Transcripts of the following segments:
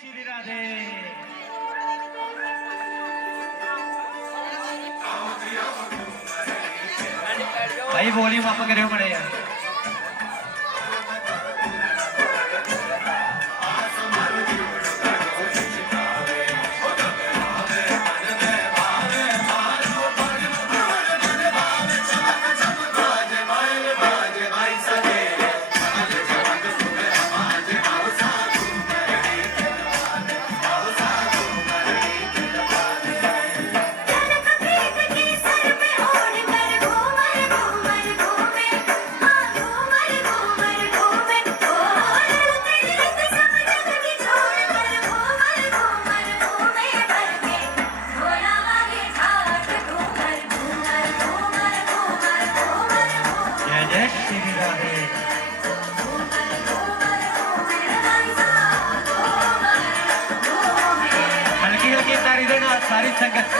श्री राधे। भाई volume up करो बड़े यार। सारी संगत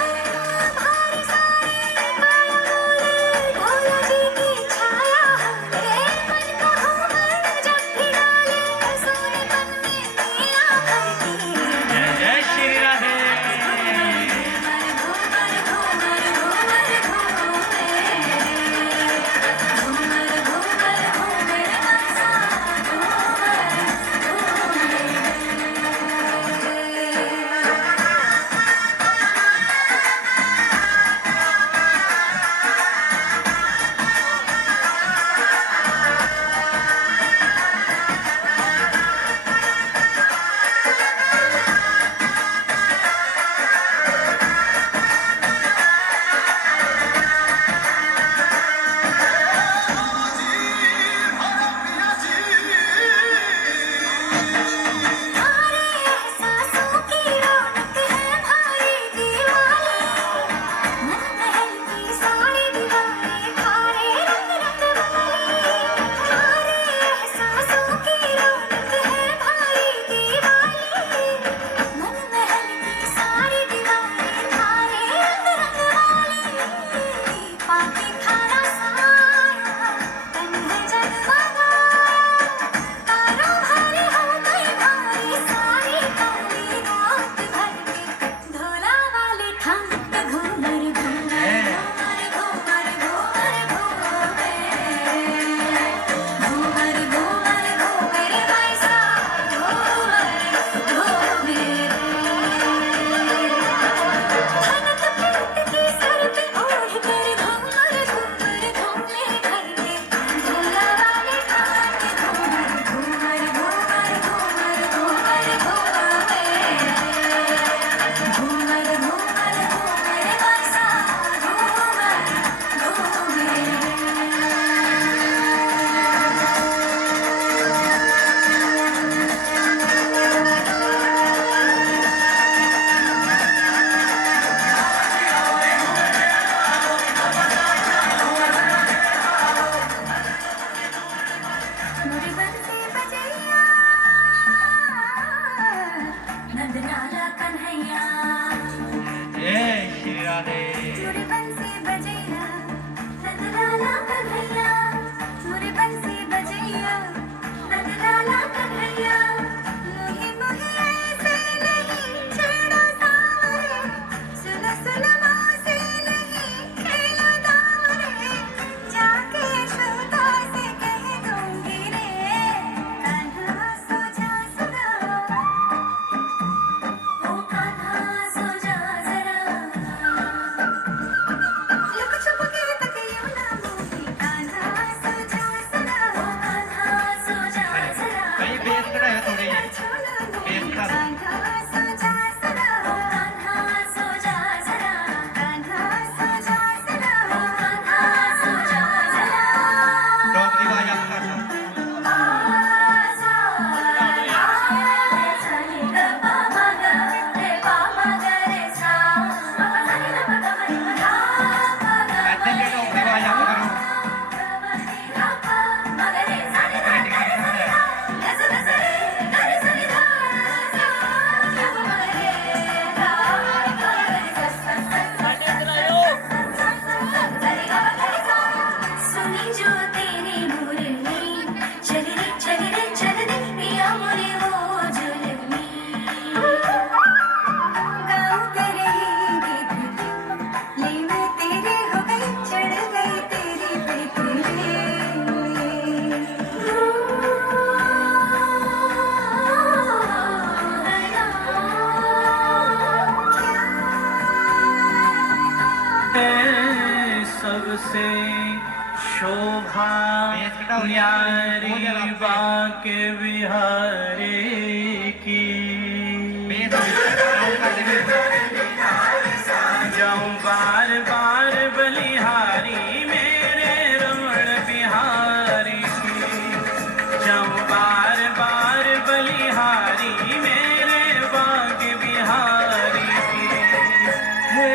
शोभा न्यारी बाके बिहारी की। जाऊं बार बार बलिहारी मेरे रमण बिहारी की। जाऊं बार बार बलिहारी मेरे बाग बिहारी की। है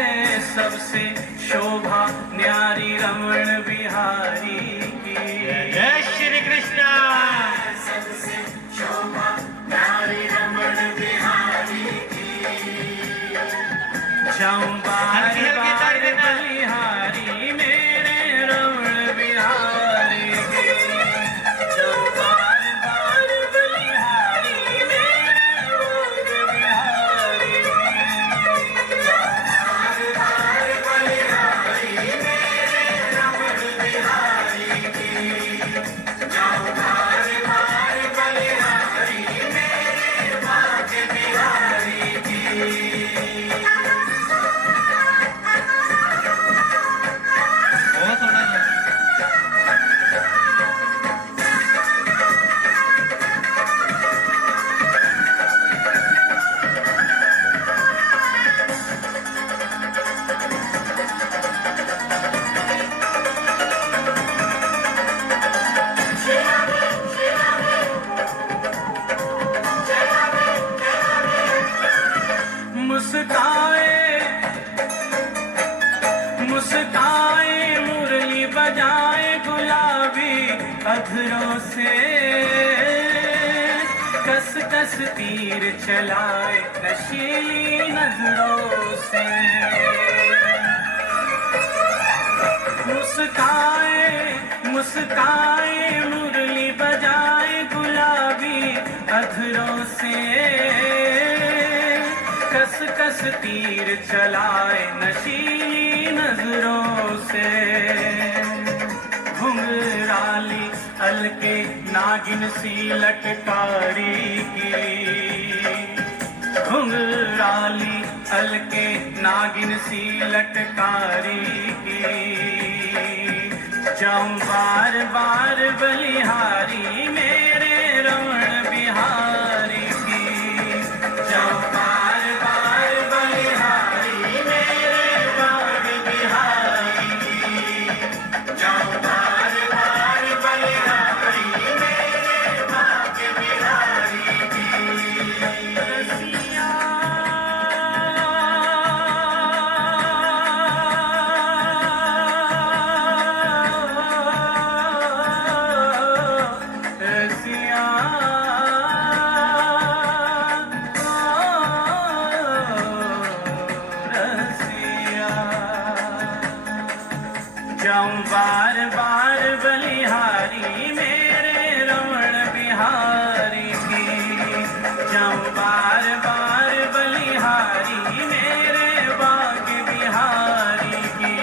सबसे शोभा न्यारी रमण बिहारी की। जय श्री कृष्ण। सबसे शोभा न्यारी रमण बिहारी की। जाऊं बार बार बलिहारी मेरे रमण बिहारी की। जाऊं बार बार बलिहारी मेरे रमण बिहारी की। बार बार बलिहारी मेरे रमण बिहारी की। जाऊं बार बार बलिहारी मेरे बाग बिहारी की। बहुत सोना है। मुस्काए मुस्काए मुरली बजाए गुलाबी अधरों से। कस कस तीर चलाए नशीली नजरों से। मुस्काए मुस्काए मुरली बजाए गुलाबी अधरों से। कस कस तीर चलाए नशीली नजरों से। घुंघराली अलके नागिन सी लटकारी की। घुंघराली अलके नागिन सी लटकारी की। जाऊं बार बार बलिहारी मेरे रमण बिहारी की। जाऊं बार बार बलिहारी मेरे बाग बिहारी की। जाऊं बार बार बलिहारी मेरे बाग बिहारी की। रसिया रसिया रसिया। जाऊं बार बार बलिहारी मेरे रमण बिहारी की। जाऊं बार बार बलिहारी मेरे बाग बिहारी की।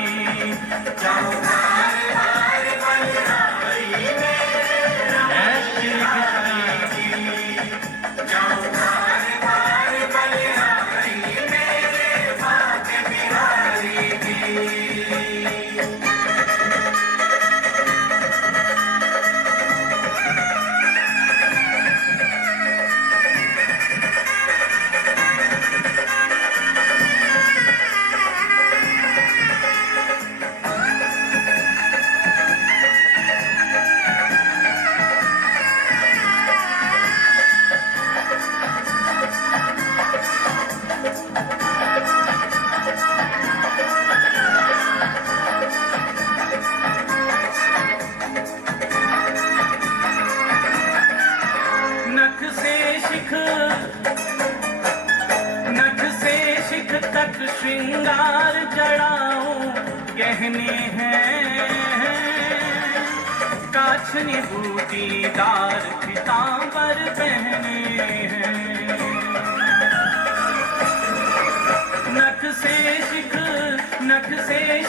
जाऊं बार बार बलिहारी मेरे रमण बिहारी की। जाऊं बार बार बलिहारी मेरे बाग बिहारी की। नख से शिख तक श्रृंगार जड़ाऊं गहने हैं। काछनी बूटीदार पीतांबर पहने हैं। नख से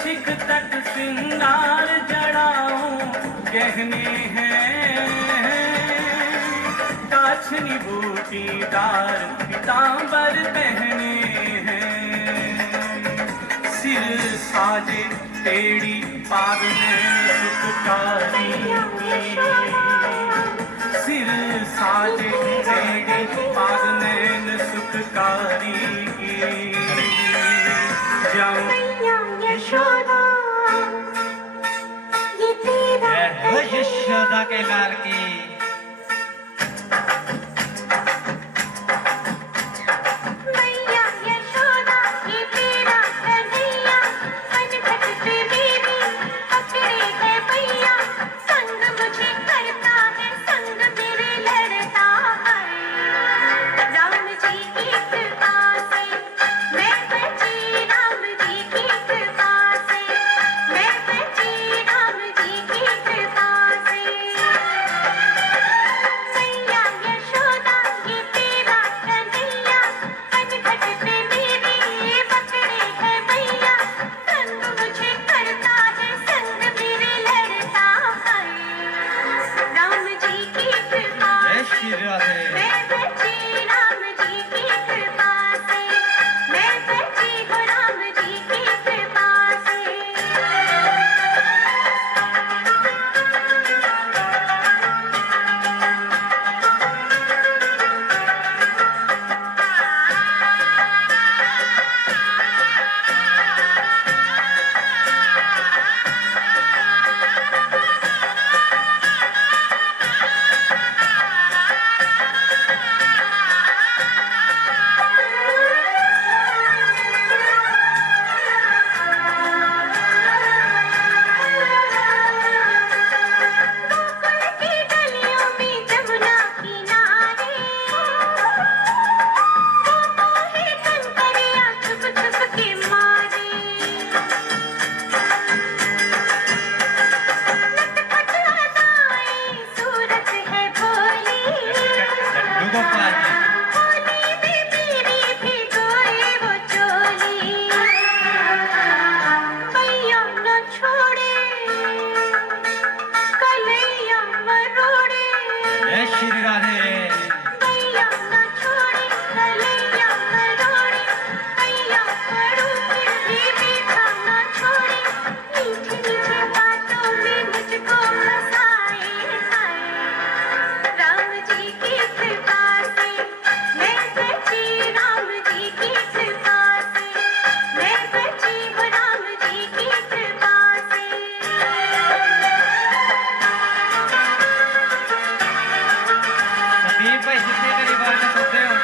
शिख तक श्रृंगार जड़ाऊं गहने हैं। काछनी बूटीदार पीतांबर पहने हैं। सिर साजे टेढ़ी पागने सुखकारी सिर साजे तेरे पागने सुखकारी जाऊं यशोदा ये तेरा जय हो यशोदा के लाल की। मैया यशोदा ये तेरा कन्हैया बनघट पे मेरी पकड़े है भैया संग मुझे करता है संग मेरे लड़ता है राम जी की कृपा से मैं बची राम जी की कृपा से मैं बची राम जी की कृपा से मैया यशोदा ये तेरा कन्हैया बनघट पे मेरी पकड़े है भैया संग मुझे करता है संग मेरे लड़ता है राम जी की कृपा जय श्री राधे। मैं बची राम जी की कृपा से मैं बची हूँ राम जी की कृपा से गोकुल की गलियों में जमुना किनारे गाता है कंकरिया छुप छुप के मारे नटखट अदाएं सूरत है भोली लड्डू गोपाल जी। होली में मेरी भी गोए वो चोली भैया न छोड़े कन्हैया मरोड़े जय श्री राधे। भैया न छोड़े कन्हैया मरोड़े भैया पड़ू फिर भी मीठा न छोड़े मीठी मीठी बातों में मुझको फंसाए हाय राम जी की कृपा से मैं बची राम जी की कृपा से मैं बची हूँ राम जी की कृपा से संदीप भाई जितने मेरी बात में सुनते हो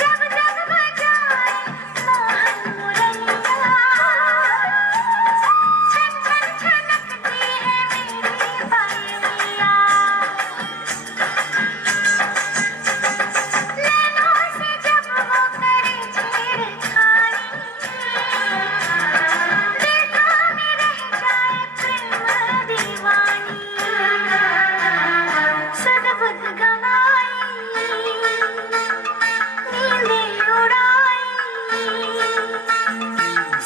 जब जब बजाए मोहन मुरलिया छन छन छनकती है मेरी पायलिया नैनों से जब वो करे छेड़खानी देखा में रह जाए प्रेम दीवानी सदबुद गवाई नींदे उड़ाई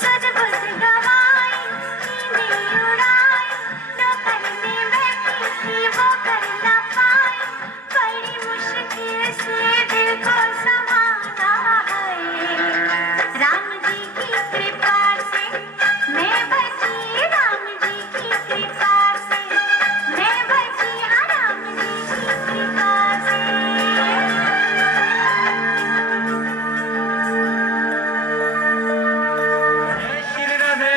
सजबुज गवाई नींदे उड़ाई नौकर में बैठी थी वो कर ना पाई बड़ी मुश्किल से दिल को संभाला है राम जी की कृपा से मैं बची राम जी की कृपा से मैं बची हाँ राम जी की कृपा से जय श्री राधे।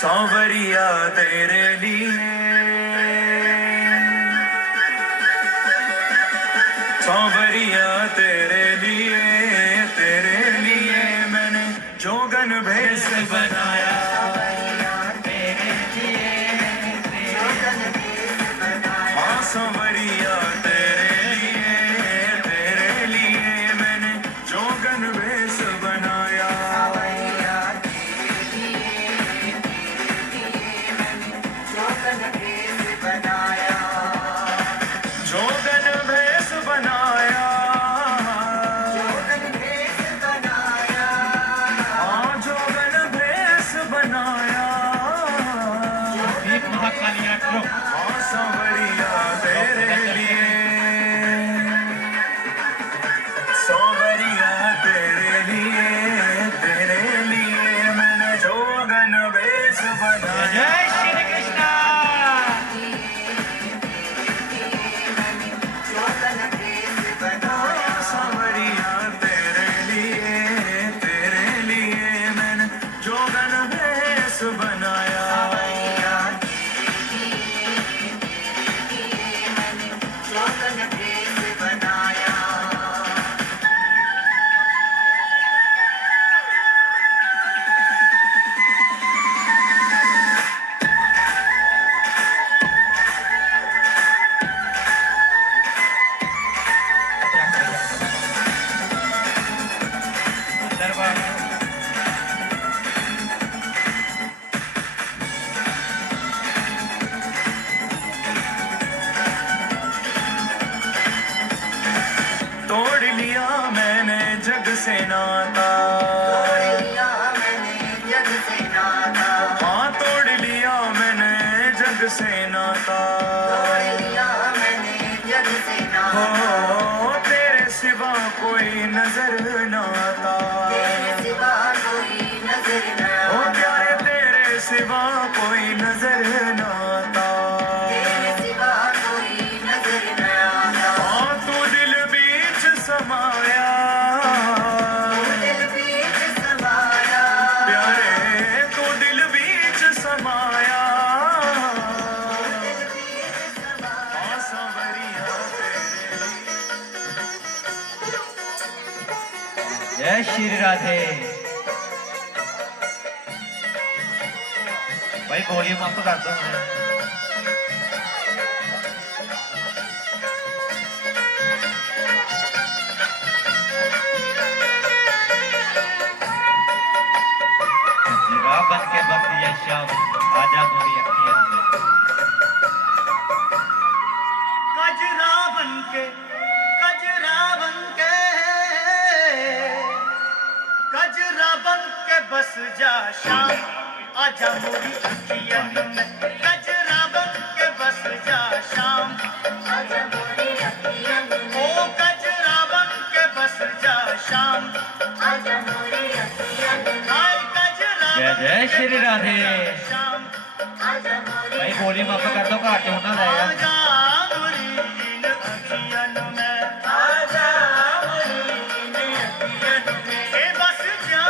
सांवरिया तेरे लिए सांवरिया तेरे लिए मैंने जोगन भेष बनाया हाँ सांवरिया तेरे लिए मैंने जोगन भेष बनाया भेष बनाया। जय श्री कृष्ण। सांवरिया तेरे लिए मैंने जोगन भेष बनाया। दरबार तोड़ लिया मैंने जग से नाता। हाँ तोड़ लिया मैंने जग से नाता। हो तेरे सिवा कोई नजर न आता। ओ प्यारे तेरे सिवा कोई नजर न आता। हाँ तू दिल बीच समाया। प्यारे तू दिल बीच समाया। हाँ सांवरिया जय श्री राधे। भाई वॉल्यूम अप कर दो। जरा बन के बस ये शाम आजा मोरी अपनी अंदर। गजरा बनके बस जा शाम आजा मोरी अखियन में। गजरा बनके बस जा शाम ओ गजरा बनके बस जा शाम। हाय गजरा जय जय श्री राधे। शाम भाई वॉल्यूम अप कर दो, घाटे होना जाएगा। आजा मोरी इन अखियन में। ए बस जा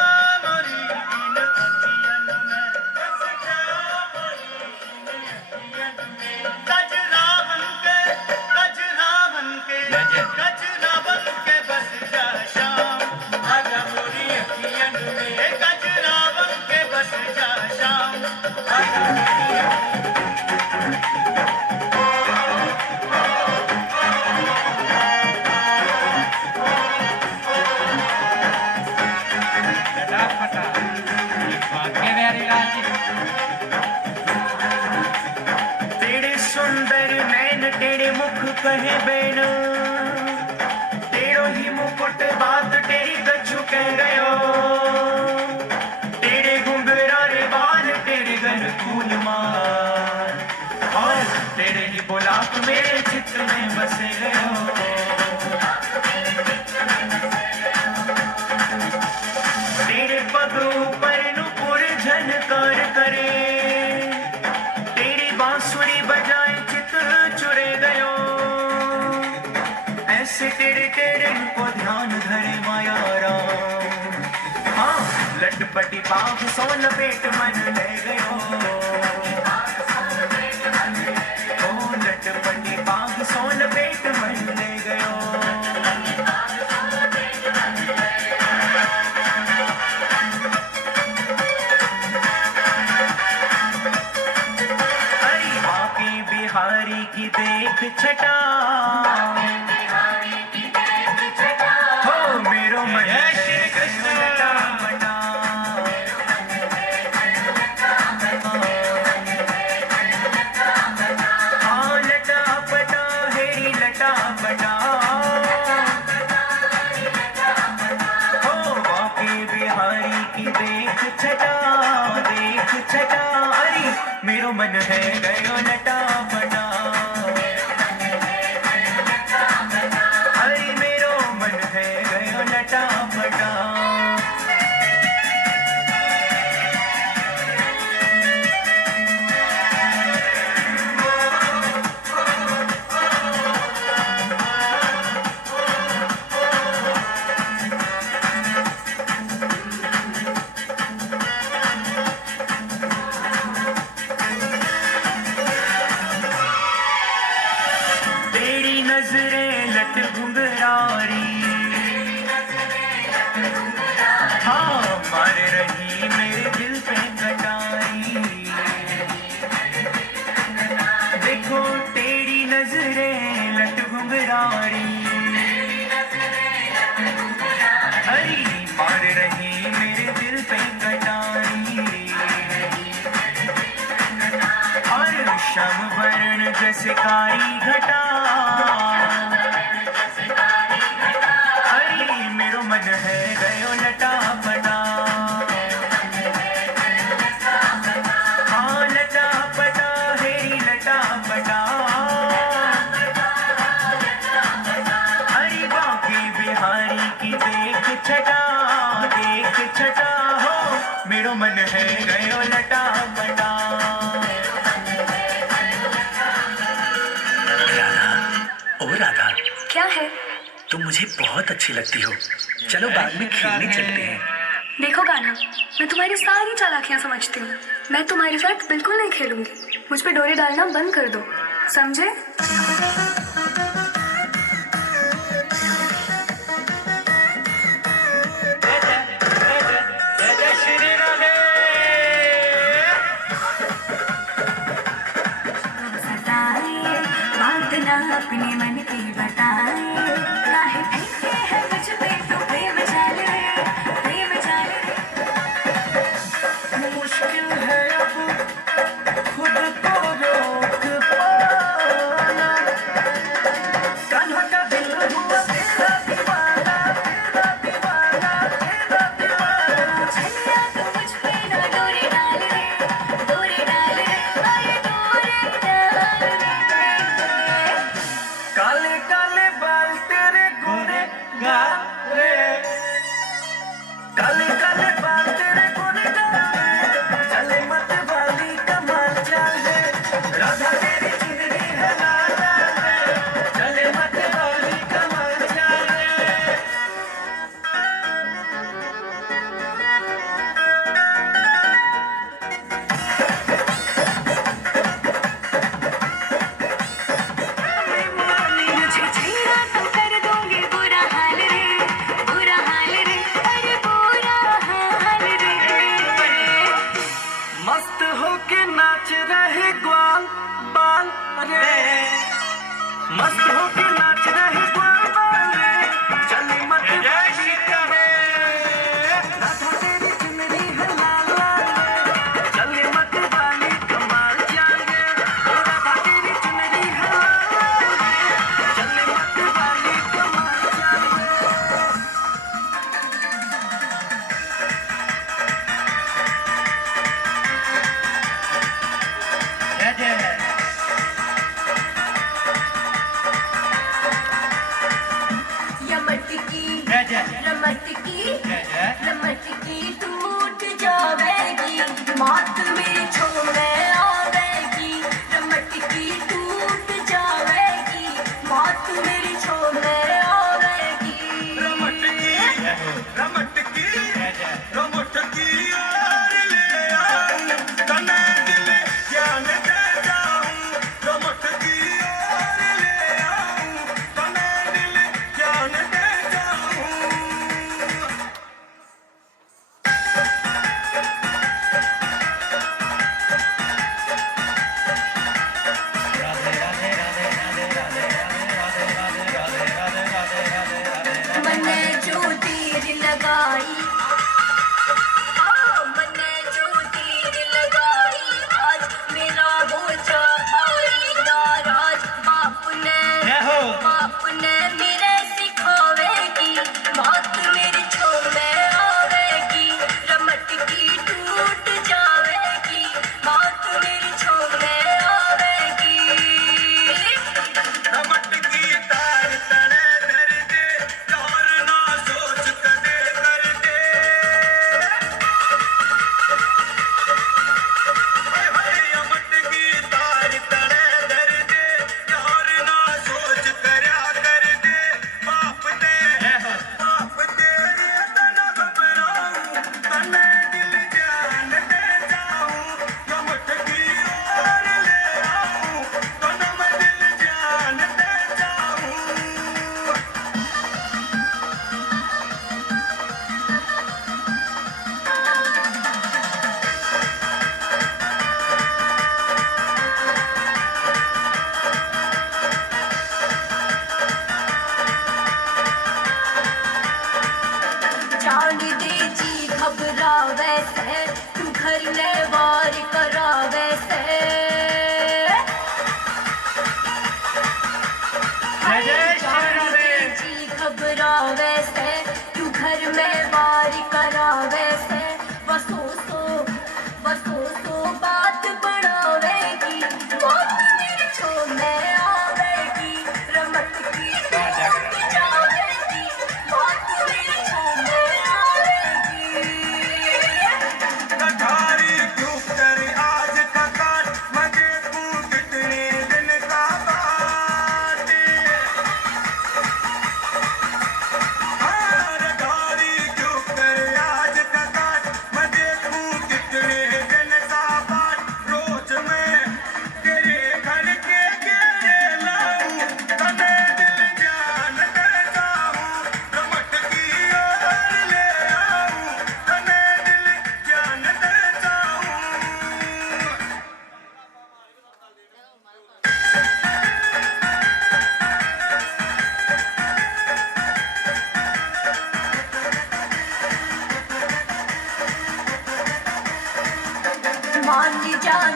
मोरी इन अखियन में। गजरा बनके जय जय। गजरा बनके बस जा शाम आजा मोरी अखियन में। ए गजरा बनके बस जा शाम। फटा भाग्य बिहारी लाल जी। तेरे सुंदर नैन तेरे मुख कहे बैन। तेरो ही मुकुट बात तेरी कछु कह गयो। तेरे घुंघरारे बाल तेरे गल फूल मार। और तेरे ही बुलाक मेरे चित्र में बसे गयो। तेरे पग ऊपर नुपुर झनकार करे। तेरी बांसुरी बजाए चित चुरे गयो। ऐसे तेरे तेरे को ध्यान धरे माया राम। हाँ लटपटी बाघ सो लपेट मन ले गयो। ओ लटपटी बाघ सो लपेट मन ले गयो। बिहारी की देख छटा। हो मेरो मन है गयो लटा पटा। हाँ लटा पटा हेरी लटा पटा। हो बाकी बिहारी की देख छटा। अरे मेरो मन है गयो लटा पटा। अरे मेरो मन है गयो लटा पटा। लट घुंघरारी, हाँ मार रही मेरे दिल पे कटारी। देखो तेरी नजरें लट घुंघरारी, हरी मार रही मेरे दिल पे कटारी। और शम वर्ण जैसे कारी घटा, हरी मेरो मन है गयो लटा पटा। हाँ लटा पटा हेरी लटा पटा। हरी बाकी बिहारी की देख छटा हो, मेरो मन है गयो लटा पटा। ओ राधा, क्या है? तुम मुझे बहुत अच्छी लगती हो। चलो बाद में खेलने चलते हैं। देखो गाना, मैं तुम्हारी सारी चालाकियां समझती हूँ। मैं तुम्हारे साथ बिल्कुल नहीं खेलूंगी। मुझ पे डोरे डालना बंद कर दो, समझे? बात ना अपने मन की बताए, काहे ऐसे है मुझ पे तो प्रेम जाले, प्रेम जाले। मुश्किल है अब खुद को रोक पाना, कान्हा का दिल हुआ तेरा दीवाना, तेरा दीवाना, तेरा दीवाना। छैया तू मुझ पे ना डोरे डाले, डोरे डाले, अरे डोरे डाले। काले काले बाल तेरे गोरे गाले, काले काले बाल तेरे गोरे गाले। चले मत वाली कमाल चाले, राधा तेरी चुनरी है लाल लाल। चले मत वाली कमाल चाले। मुझे छेड़ा तो कर दूंगी बुरा हाल रे, बुरा हाल रे, अरे बुरा हाल रे। मस्त होके नाच रहे ग्वाल बाल रे, मस्त होके नाच रहे ग्वाल बाल रे। चले मत वाली राधा तेरी चुनरी है लाल लाल रे। चले मत वाली कमाल चाले, ओ राधा तेरी चुनरी है लाल लाल रे। चले मत वाली कमाल चाले। जय जय।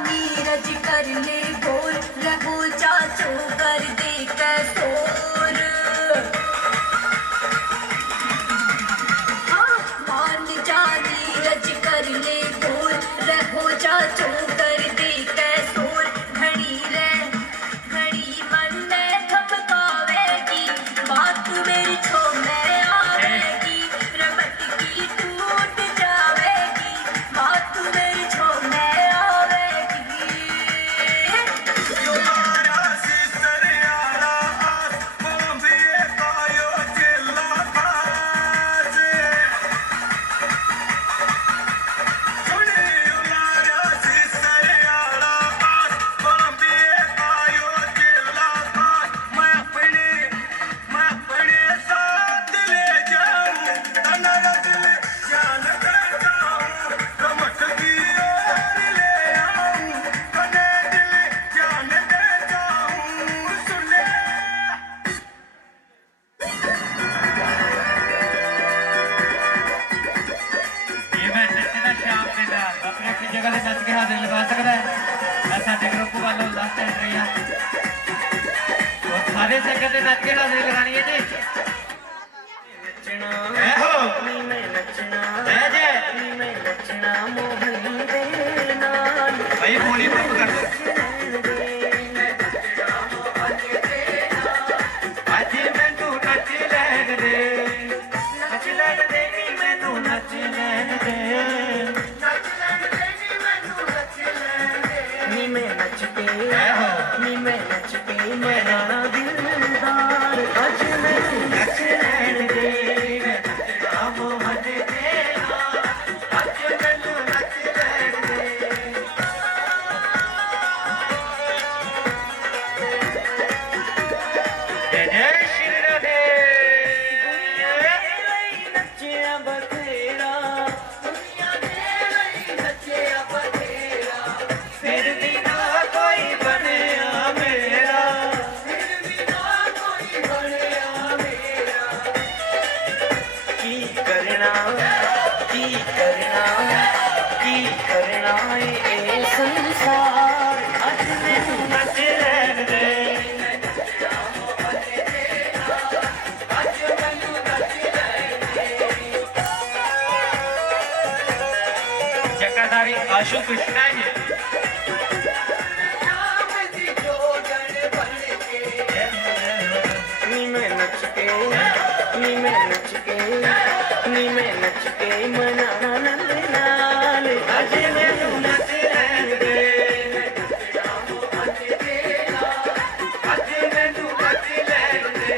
नीरज कर ले बोल रघु चाचू कर दे कसोर हाँ मान जा नीरज कर ले बोल रघु चाचू कर दे कसोर घड़ी रे घड़ी मन में थपकावेगी बात मेरी छो में आवेगी रमट की टूट जावेगी बात मेरी छो में आवेगी तुम्हारा सिस्टर यारा बॉम्बे कायो चिल्ला खास सुने तुम्हारा सिस्टर यारा बॉम्बे कायो चिल्ला खास मैं अपने साथ ले जाऊं तनरा दिल जान कर जाऊं रमट की ओर ले आऊं कने दिल जान दे जाऊं सुने ये मैं नचना शाम ਦੇ ਨਾਲ अपनी अपनी जगह ਤੇ नच के हाजिर लगा सकता है मैं ਸਾਡੇ ਗਰੁੱਪ ਵੱਲੋਂ ਲਾਸਟ ਐਂਟਰੀ ਆ ਉਹ ਸਾਰੇ ਸੰਗਤ ਦੇ ਨੱਚ ਕੇ ਹਾਜ਼ਰੀ ਲਗਾਣੀ ਹੈ ਜੀ नचना ਇਹੋ नी मैं नचना ਜੈ ਜੈ नी मैं नचना मोहन दे नाल ਭਾਈ ਬੋਲੀ ਬੰਦ ਕਰ ਦੋ ਅੱਜ ਮੈਨੂੰ ਨੱਚ ਲੈਣ ਦੇ ਨੀ ਮੈਨੂੰ ਨੱਚ ਲੈਣ ਦੇ नी मैं नच पे ਇਹੋ नी मैं नच पे मराना दिलदार अज मैं ਨੱਚ ਲੈਣ ਦੇ ਆਮੋ ਮਨੇ ਦੇਣਾ ਅੱਜ ਮੈਨੂੰ ਨੱਚ ਲੈਣ ਦੇ ਜੈ ਜੈ ਸ਼੍ਰੀ ਰਾਧੇ नचिया बथेरा दुनिया दे लई नचिया बथेरा ਫਿਰ ਵੀ ਨਾ ਕੋਈ ਬਣਿਆ ਮੇਰਾ फिर भी ना कोई बनया मेरा की करना की करना की करना ए संसार अज मैनू ਨੱਚ ਲੈਣ ਦੇ चक्रधारी आशु कृष्णा जी नी मैं नच के नी मैं नच के नी मैं नच के मनाना नंद नाल अज मैनू नच लैण दे ਅੱਜ ਮੈਨੂੰ ਨੱਚ ਲੈਣ ਦੇ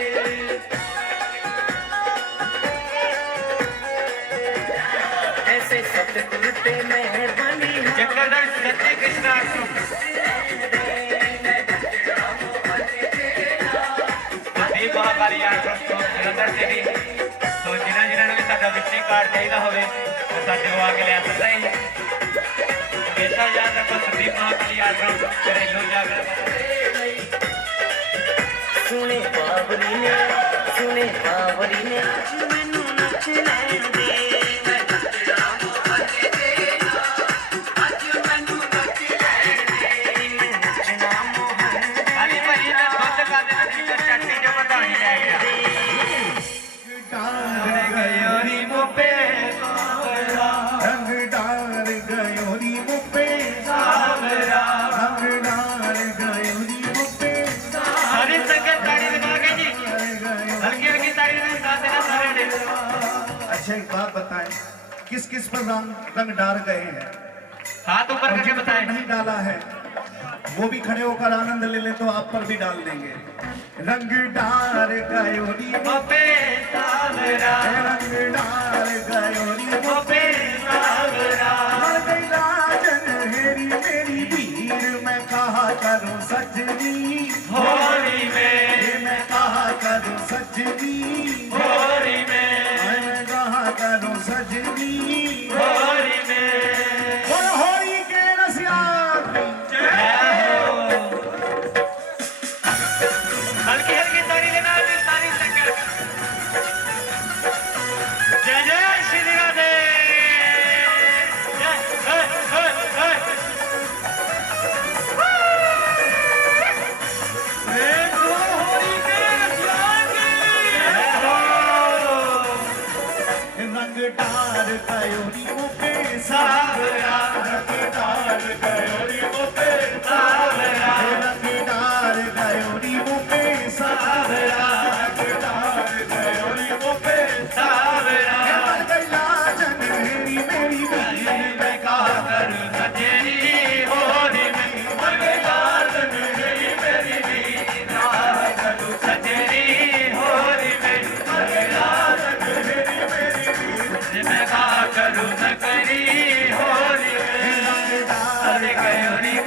ऐसे सतगुरु ते मेहरबानी चक्रधारी सत्य कृष्णा आश्रम ਸੰਦੀਪ ਮਹਾਕਾਲੀ ਆਸ਼ਰਮ ਤੋਂ ਜਲੰਧਰ ਸਿਟੀ ਤੋਂ ਜਿਨ੍ਹਾਂ ਨੂੰ ਵੀ ਸਾਡਾ ਵਿਜ਼ਿਟਿੰਗ ਕਾਰਡ ਚਾਹੀਦਾ ਹੋਵੇ ਉਹ ਸਾਡੇ ਕੋਲ ਆ ਕੇ ਲੈ ਸਕਦਾ ਹੈ ਹਮੇਸ਼ਾ ਯਾਦ ਰੱਖੋ ਸੰਦੀਪ ਮਹਾਕਾਲੀ ਆਸ਼ਰਮ ਘਰੇਲੂ ਜਾਗਰਣ सुने बावरी ने अज मैनू नच लैण दे मैं नचना मोहन ਖਾਲੀ ਭਾਈ ਨੇ ਦੁੱਧ ਕਾ ਦੇਣਾ ਜਿੱਥੇ ਚੱਟੀ ਜੋ ਵਧਾਣੀ ਲੈ ਗਿਆ ਡਾਂਗ ਗਇਓ ਰੀ ਮੁੱਪੇ रंग डाल गयो री मुपे ਸਾਵਰਾ रंग डाल गयो री मुपे सारी संगत ताड़ी लगा के जी हल्की हल्की ताड़ी लगा साथ देना सारे ने अच्छा एक बात बताएं किस किस पर रंग डाल गए हैं हाथ ऊपर करके बताएं नहीं डाला है वो भी खड़े होकर आनंद ले ले तो आप पर भी डाल देंगे रंग डाल गयो री मुप्पे सावरा रंग डाल गयो री मुप्पे सावरा मर गई राजन हेरी मेरी भीड़ मैं कहा करूं सजनी होली में मैं कहा करूं सजनी होली में मैं कहा करूं सजनी होली में बोल होली के रसिया हल्की हल्की ताड़ी लेना सारी संगत जय जय श्री राधे जय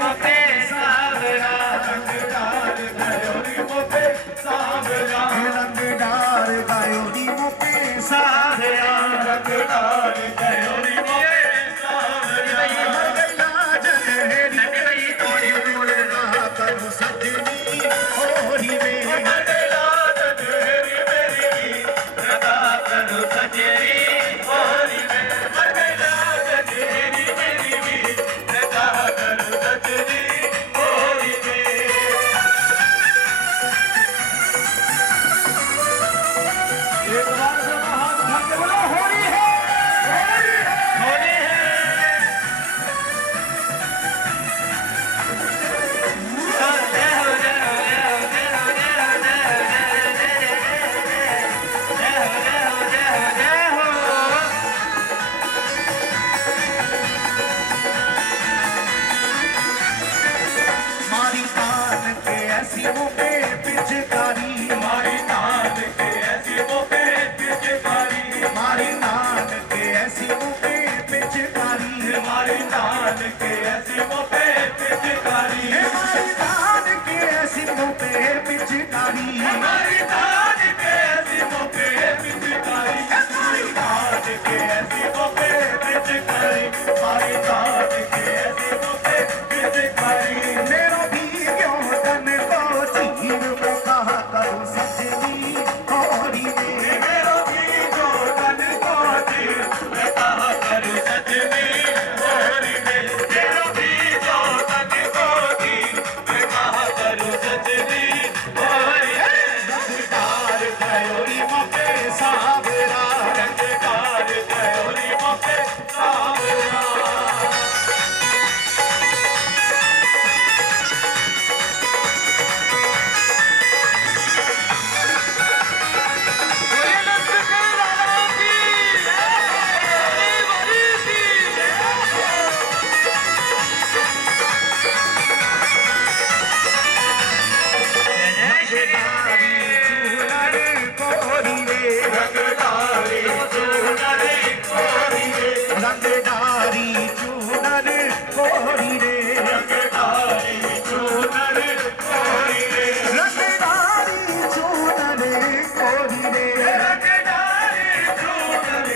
मोपे सावरा रंगदार गयोरी मोपे सावरा रंगदार गयोरी मोपे सावरा रंगदार गयोरी मोपे सावरा लाज तेरी भाई थोड़ी करू सजनी होरी में लाज तेरी मेरी रदा करो सजेरी होरी में लाज तेरी मेरी रदा करो सजेरी होरी में एक बार से हाथ उठा के बोलो होली है होली है होली है जय हो जय हो जय हो जय हो जय हो जय हो जय हो जय हो मारी तान के ऐसी मोपे पिचकारी मारी तान के ऐसी मोपे पिचकारी मारी तान के ऐसी मोपे पिचकारी मारी तान के ऐसी मोपे पिचकारी मारी तान के ऐसी मोपे पिचकारी मारी तान के ऐसी मोपे पिचकारी मारी तान के ऐसी मोपे पिचकारी मारी तान के ऐसी मोपे पिचकारी मेरो भी क्यों तन को चीर में कहा करूं सजनी होरी में मेरो भी क्यों तन को चीर में कहा करूं सजनी होरी में मेरो भी क्यों तन को चीर में कहा करूं सजनी होरी में रंगदार गयोरी मोपे सावरा रंगदार गयोरी मोपे सावरा रंगदारी चूनर कोरी रे रंगदारी चूनर कोरी रे रंगदारी चूनर कोरी रे रंगदारी चूनर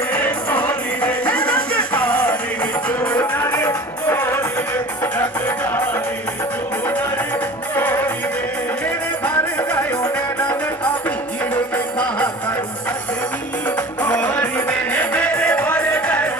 कोरी रे रंगदारी चूनर कोरी रे रंगदारी चूनर कोरी रे मेरे भर गयो नैनन का भीड़ में कहा करूं सजनी कोरी रे मेरे भर गयो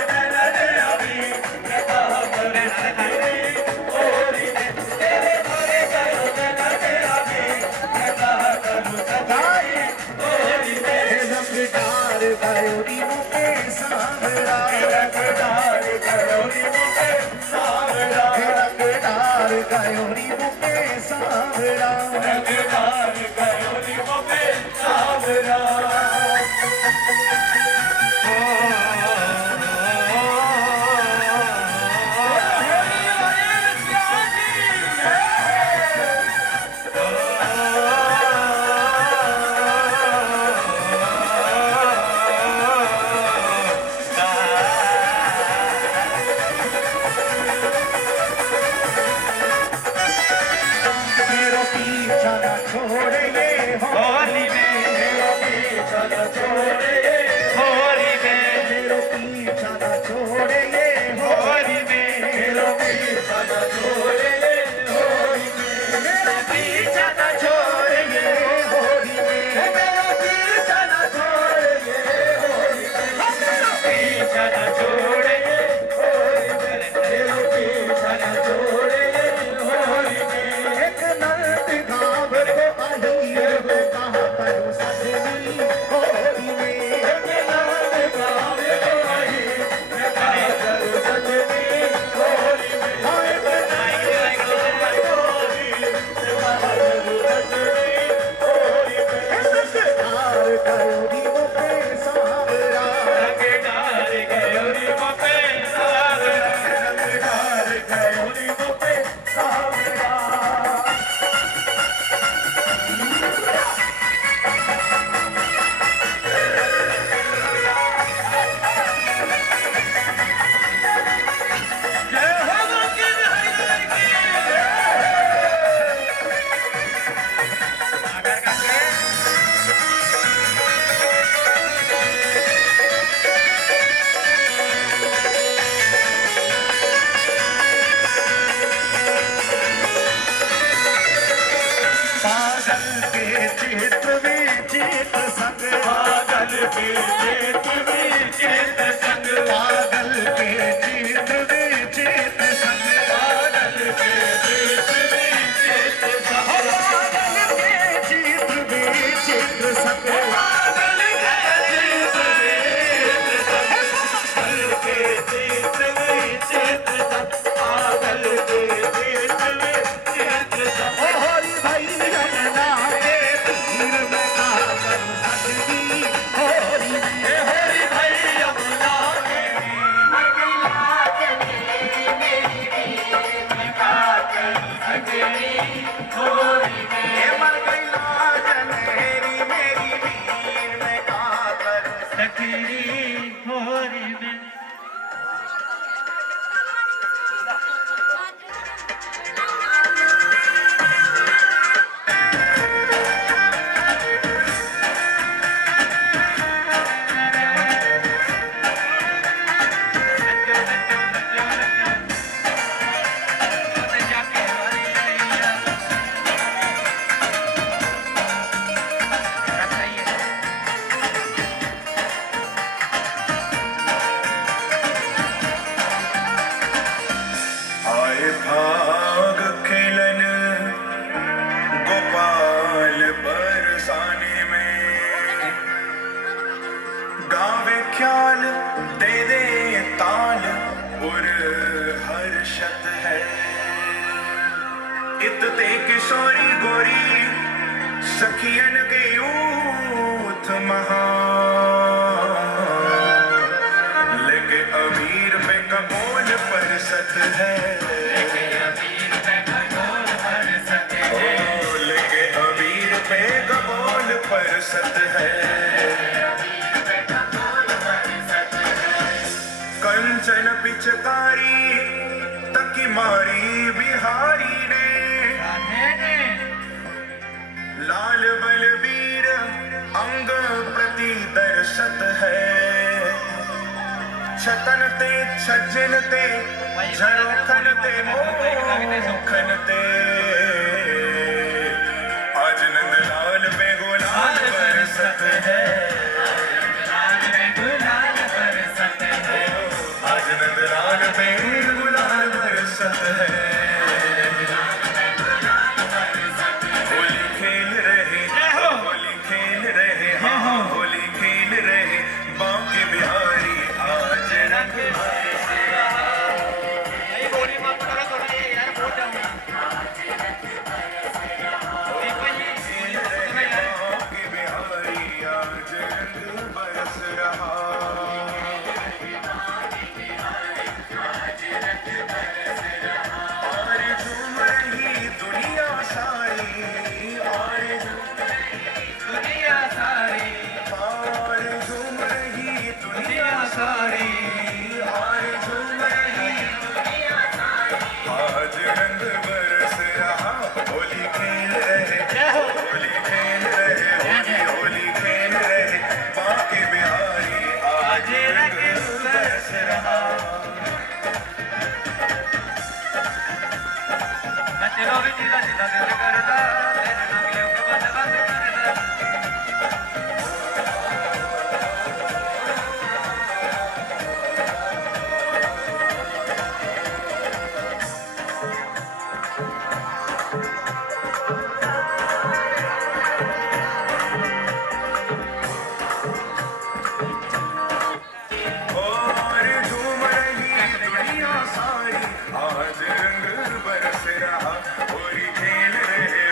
रंगदार गयोरी मोपे सावरा रंगदार गयोरी मोपे सावरा रंगदार गयोरी मोपे सावरा रंगदार गयोरी मोपे सावरा मेरो पीछा न छोड़े ये होली में मेरो पीछा न छोड़े ये होली में मेरो के चेत विचेत संग पागल के चेत विचेत संग पागल के चेत विचेत संग पागल के चेत विचेत संग पागल के चेत विचेत संग पागल के चेत विचेत संग पागल के चेत विचेत संग हरि भाई जनना के तीर में कागल सकती हरि भाई यमुना के मर गई लाजन मेरी मेरी वीर में कागल सखी होरी में आए भाग खिलन गोपाल बरसाने में गावे ख्याल दे दे ताल और हर्षत है इत ते किशोरी गोरी सखियन के यूथ महा लेके अमीर पे कबोल परसत है लेके अमीर पे कबोल परसत है कंचन पिचकारी तकी मारी बिहारी ने लाल बलबीर अंग प्रति दर्शत है छतन ते छजन ते झरोखन ते मोखन ते आज नंदलाल पे गुलाल बरसत है आज नंदलाल पे गुलाल बरसत है होली खेल रहे हाँ होली खेल रहे बांके बिहारी आज रंग गोली माफ करो थोड़ा ये यार बहुत जाऊंगा बांके बिहारी आज रंग बरस रहा और झूम रही दुनिया सारी और दुनिया सारी झूम रही दुनिया सारी और झूम रही आज रंग बरस रहा होली खेल रहे होली खेल रहे होली खेल रहे बांके बिहारी आज रंग बरस रहा मैं तेरा भी सीधा सीधा दिल करता तेरे नंगलियों के बंद बंद करता और झूम रही दुनिया सारी आज रंग बरस रहा होली खेल रहे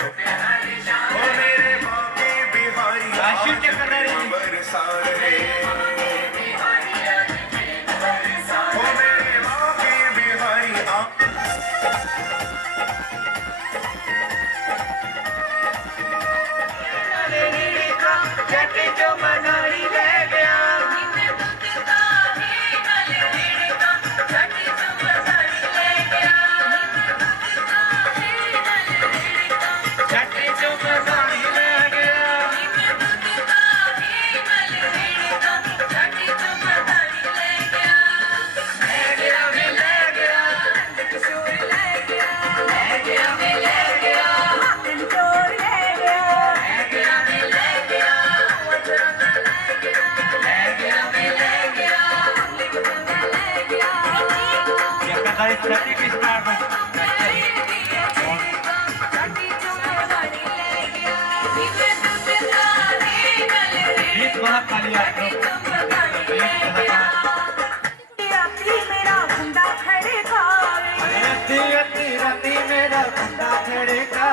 तेरा कुंडा खड़का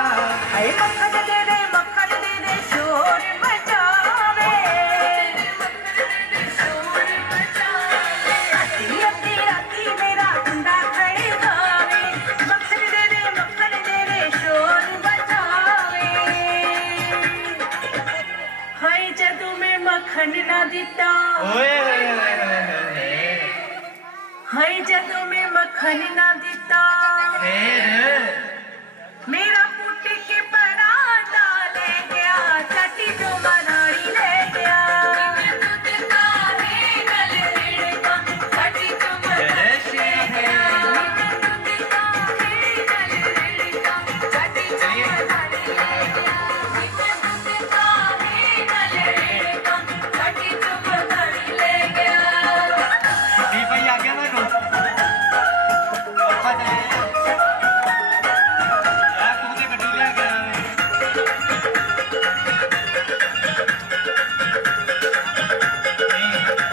हाय मक्खन दे दे शोर मचावे अद्धी राती मेरा कुंडा खड़कावे मक्खन दे दे शोर मचावे हाय जदों मैं मक्खन ना दिता ਓਏ ਹੋਏ ਹੋਏ ਹੋਏ ਹੋਏ हाय जदों मैं मक्खन ना दिता ਫੇਰ मेरा पुट के पराठा ले गया चाटी जो मनाड़ी ले गया ਛੁੱਟੀ ਪਈ ਆ ਗਿਆ ਮੈਨੂੰ ਆਪਾਂ ਚੱਲੇ ਯਾਰ ਤੂੰ ਤੇ ਗੱਡੀ ਲੈ ਕੇ ਆਵੇਂ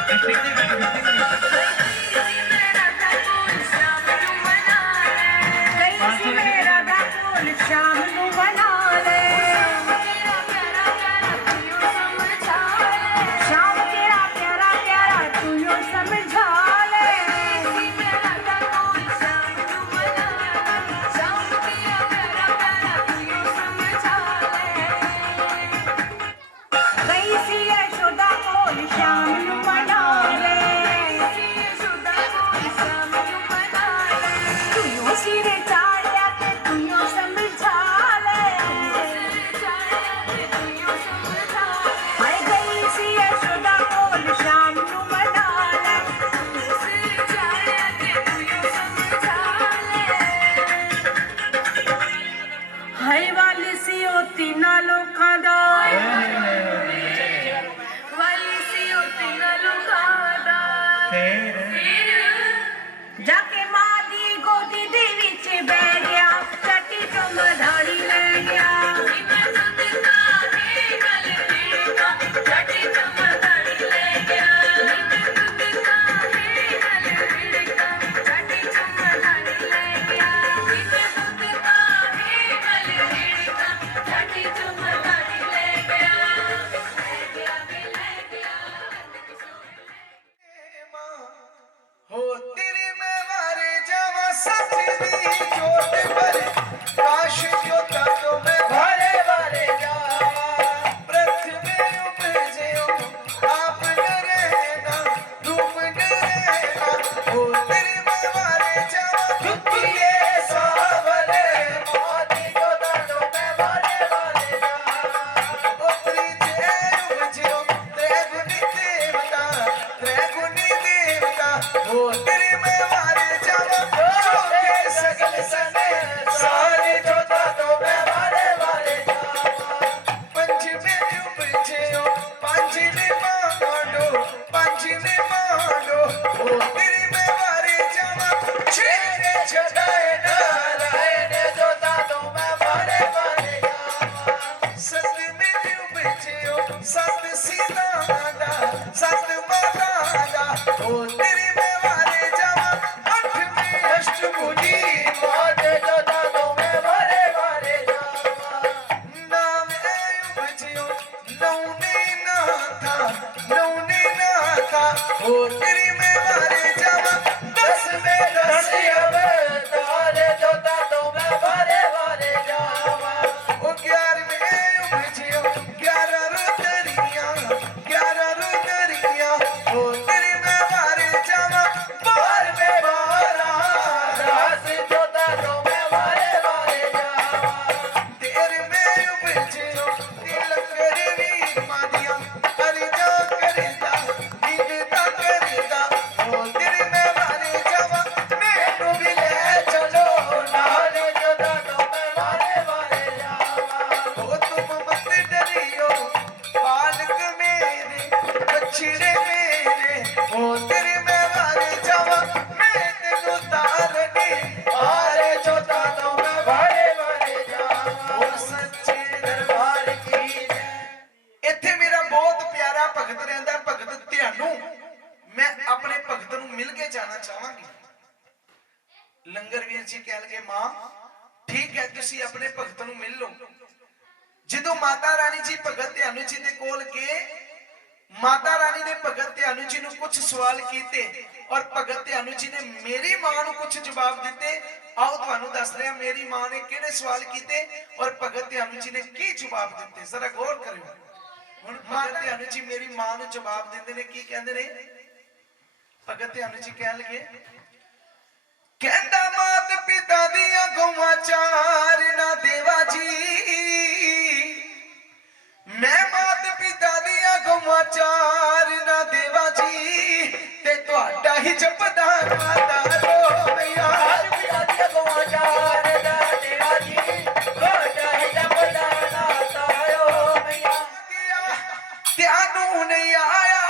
ਡਿਸਟ੍ਰਿਕਟ ਦੀ ਗੱਡੀ शाम को बना ले शाम तेरा प्यारा प्यारा तू यो समझा ले गई सी यशोदा कोल शाम को बना ले तू यो सिरे चाड़िया ते तू यो समझा ले हाय गई सी यशोदा कोल शाम को बना ले हाय वाली सी ओ तीना लोखां दा वाली सी ओ तीना लोखां दा ਫੇਰ जाके मां दी गोदी दे विच बैठ गया चाटी तो मधाड़ी ले गया ਹੈ ਤੁਸੀਂ ਆਪਣੇ ਭਗਤ ਨੂੰ ਮਿਲ ਲਓ। ਜਦੋਂ ਮਾਤਾ ਰਾਣੀ ਜੀ ਭਗਤ ਧਿਆਨੂ ਜੀ ਦੇ ਕੋਲ ਗਏ, ਮਾਤਾ ਰਾਣੀ ਨੇ ਭਗਤ ਧਿਆਨੂ ਜੀ ਨੂੰ ਕੁਝ ਸਵਾਲ ਕੀਤੇ ਔਰ ਭਗਤ ਧਿਆਨੂ ਜੀ ਨੇ ਮੇਰੀ ਮਾਂ ਨੂੰ ਕੁਝ ਜਵਾਬ ਦਿੱਤੇ। ਆਓ ਤੁਹਾਨੂੰ ਦੱਸ ਰਿਹਾ ਮੇਰੀ ਮਾਂ ਨੇ ਕਿਹੜੇ ਸਵਾਲ ਕੀਤੇ ਔਰ ਭਗਤ ਧਿਆਨੂ ਜੀ ਨੇ ਕੀ ਜਵਾਬ ਦਿੱਤੇ, ਜ਼ਰਾ ਗੌਰ ਕਰਿਓ। ਹੁਣ ਭਗਤ ਧਿਆਨੂ ਜੀ ਮੇਰੀ ਮਾਂ ਨੂੰ ਜਵਾਬ ਦਿੰਦੇ ਨੇ, ਕੀ ਕਹਿੰਦੇ ਨੇ? ਭਗਤ ਧਿਆਨੂ ਜੀ ਕਹਿਣ ਲੱਗੇ, ਕਹਿੰਦਾ ਮਾਤ ਪਿਤਾ ਦੀਆਂ ਗਊਆਂ ਚਾਰ ਨਾ ਦੇਵਾ ਜੀ, ਮੈਂ ਮਾਤ ਪਿਤਾ ਦੀਆਂ ਗਊਆਂ ਚਾਰ ਨਾ ਦੇਵਾ ਜੀ, ਤੇ ਤੁਹਾਡਾ ਹੀ ਜਪਦਾ ਮਾਤਾ ਰੋਵਿਆ। ਪਿਤਾ ਦੀਆਂ ਗਊਆਂ ਚਾਰ ਨਾ ਦੇਵਾ ਜੀ, ਤੁਹਾਡਾ ਹੀ ਜਪਦਾ ਮਾਤਾ ਰੋਵਿਆ। ਧਿਆਨੂ ਨਹੀਂ ਆਇਆ,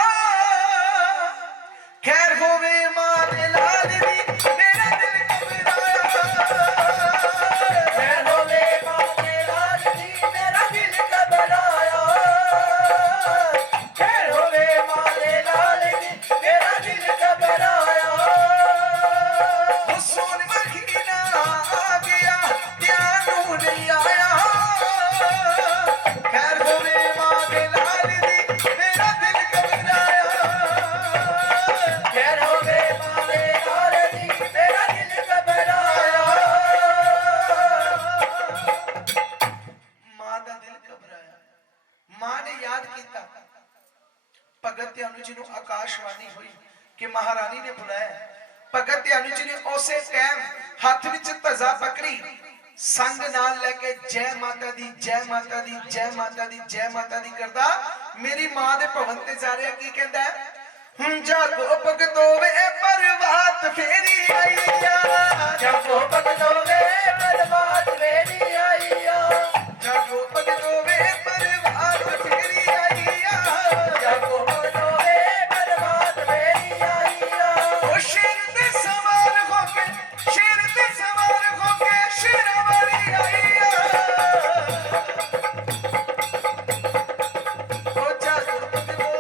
ਖੈਰ ਹੋਵੇ ਮਾਂ ਦੇ ਲਾਲ ਦੀ, ਮੇਰਾ ਦਿਲ ਘਬਰਾਇਆ। ਖੈਰ ਹੋਵੇ ਮਾਂ ਦੇ ਲਾਲ ਦੀ, ਮੇਰਾ ਦਿਲ ਘਬਰਾਇਆ। ਖੈਰ ਹੋਵੇ ਮਾਂ ਦੇ ਲਾਲ ਦੀ, ਮੇਰਾ ਦਿਲ ਘਬਰਾਇਆ। ਹੁਸਨ ਮਖੀਨਾ ਆ ਗਿਆ, ਧਿਆਨੂ ਨਹੀਂ ਆਇਆ, ਖੈਰ ਹੋਵੇ ਮਾਂ ਦੇ ਲਾਲ ਦੀ, ਮੇਰਾ ਦਿਲ ਘਬਰਾਇਆ। ਖੈਰ ਹੋਵੇ ਮਾਂ ਦੇ ਲਾਲ ਦੀ, ਮੇਰਾ ਦਿਲ ਘਬਰਾਇਆ। ਮਾਂ ਦਾ ਦਿਲ ਘਬਰਾਇਆ। ਮਾਂ ਨੇ ਯਾਦ ਕੀਤਾ, ਭਗਤ ਧਿਆਨੂ ਜੀ ਨੂੰ ਆਕਾਸ਼ਵਾਣੀ ਹੋਈ ਕਿ ਮਹਾਰਾਣੀ ਨੇ ਬੁਲਾਇਆ। ਭਗਤ ਧਿਆਨੂ ਜੀ ਨੇ ਉਸੇ ਟਾਈਮ ਹੱਥ ਵਿੱਚ ਧਜ਼ਾ ਪਕੜੀ, ਸੰਗ ਨਾਲ ਲੈ ਕੇ ਜੈ ਮਾਤਾ ਦੀ, ਜੈ ਮਾਤਾ ਦੀ, ਜੈ ਮਾਤਾ ਦੀ, ਜੈ ਮਾਤਾ ਦੀ ਕਰਦਾ ਮੇਰੀ ਮਾਂ ਦੇ ਭਵਨ ਤੇ ਜਾ ਰਿਹਾ। ਕੀ ਕਹਿੰਦਾ? ਹੁਣ ਜਾਗੋ ਭਗਤੋ ਵੇ ਪਰਵਾਤ ਫੇਰੀ ਆਈ ਆ, ਜਾਗੋ ਭਗਤੋ ਵੇ ਪਰਵਾਤ ਫੇਰੀ ਆਈ ਆ। ਜਾਗੋ ਭਗਤੋ ਵੇ ਪਰਵਾਤ ਫੇਰੀ ਆਈ ਆ। ਜਾਗੋ ਭਗਤੋ ਵੇ ਪਰਵਾਤ ਫੇਰੀ ਆਈ ਆ। ਉਹ ਸ਼ੇਰ ਤੇ ਸਵਾਰ ਹੋ ਕੇ, ਸ਼ੇਰ ਤੇ ਸਵਾਰ ਹੋ ਕੇ ਸ਼ੇਰਾਂ ਵਾਲੀ ਆਈ ਆ। ਉਹ ਜਾਗੋ ਭਗਤੋ,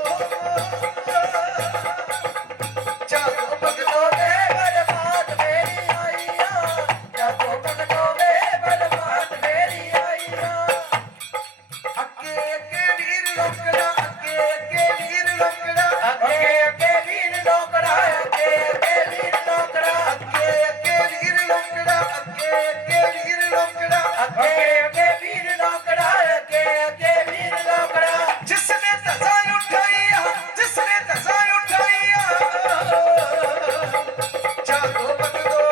ਜਾਗੋ ਭਗਤੋ ਵੇ ਪਰਵਾਤ ਫੇਰੀ ਆਈ ਆ। ਜਾਗੋ ਭਗਤੋ ਵੇ ਪਰਵਾਤ ਫੇਰੀ ਆਈ ਆ। ਅੱਗੇ ਅੱਗੇ ਵੀਰ ਲੋਕੜਾ, ਅੱਗੇ ਅੱਗੇ ਵੀਰ ਲੋਕੜਾ, ਅੱਗੇ ਅੱਗੇ ਵੀਰ ਲੋਕੜਾ, ਅੱਗੇ ਅੱਗੇ ਵੀਰ ਲੋਕੜਾ। ਅੱਗੇ ਅੱਗੇ ਵੀਰ ਲੋਕੜਾ, ਅੱਗੇ ਅੱਗੇ ਵੀਰ ਲੋਕੜਾ। ਅੱਗੇ ਅੱਗੇ ਵੀਰ ਲੋਕੜਾ, ਅੱਗੇ ਅੱਗੇ ਵੀਰ ਲੋਕੜਾ। ਜਿਸਨੇ ਧਜ਼ਾ ਉਠਾਈਆ, ਜਿਸਨੇ ਧਜ਼ਾ ਉਠਾਈਆ, ਜਾਗੋ ਭਗਤੋ,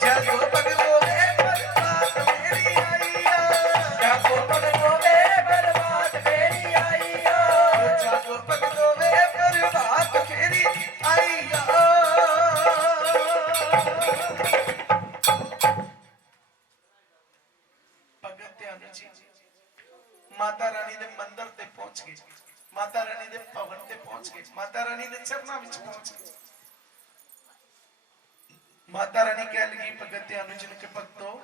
ਜਾਗੋ ਭਗਤੋ ਵੇ ਪਰਵਾਤ ਮੇਰੀ ਆਈ ਆ। ਜਾਗੋ ਭਗਤੋ ਵੇ ਪਰਵਾਤ ਫੇਰੀ ਆਈ ਆ। ਜਾਗੋ ਭਗਤੋ ਵੇ ਪਰਵਾਤ ਫੇਰੀ ਆਈ ਆ। ਭਗਤ ਧਿਆਨੂ ਜੀ ਮਾਤਾ ਰਾਣੀ ਦੇ ਮੰਦਿਰ ਤੇ ਪਹੁੰਚ ਗਏ, ਮਾਤਾ ਰਾਣੀ ਦੇ ਭਵਨ ਤੇ ਪਹੁੰਚ ਗਏ, ਮਾਤਾ ਰਾਣੀ ਦੇ ਚਰਨਾਂ ਵਿੱਚ ਪਹੁੰਚ ਗਏ। ਮਾਤਾ ਰਾਣੀ ਕਹਿ ਲਗੀ ਭਗਤ ਧਿਆਨੂ ਜੀ ਨੂੰ ਕਿ ਭਗਤੋ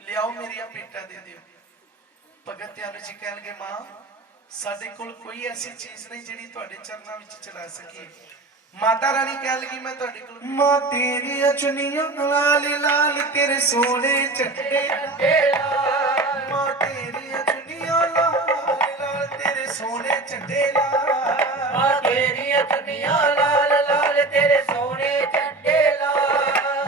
ਲਿਆਓ ਮੇਰੀਆਂ ਭੇਟਾਂ ਦੇ ਦਿਓ। ਭਗਤ ਧਿਆਨੂ ਜੀ ਕਹਿ ਲਗੇ ਮਾਂ ਸਾਡੇ ਕੋਲ ਕੋਈ ਐਸੀ ਚੀਜ਼ ਨਹੀਂ ਜਿਹੜੀ ਤੁਹਾਡੇ ਚਰਨਾਂ ਵਿੱਚ ਚਲਾ ਸਕੀਏ। ਮਾਤਾ ਰਾਣੀ ਕਹਿ ਲਗੀ ਮੈਂ ਤੁਹਾਡੇ ਕੋਲ ਮਾਂ ਤੇਰੀਆਂ ਚੁੰਨੀਆਂ ਲਾਲ ਲਾਲ ਤੇਰੇ ਸੋਹਣੇ ਚੱਟੇ ਮਾਂ ਤੇਰੀਆਂ ਚੁੰਨੀਆਂ ਲਾਲ ਲਾਲ ਤੇਰੇ ਸੋਹਣੇ ਚੱਟੇ ਮਾਂ ਤੇਰੀਆਂ ਚੁੰਨੀਆਂ ਲਾਲ ਲਾਲ ਤੇਰੇ ਸੋਹਣੇ ਝੰਡੇ ਲਾ।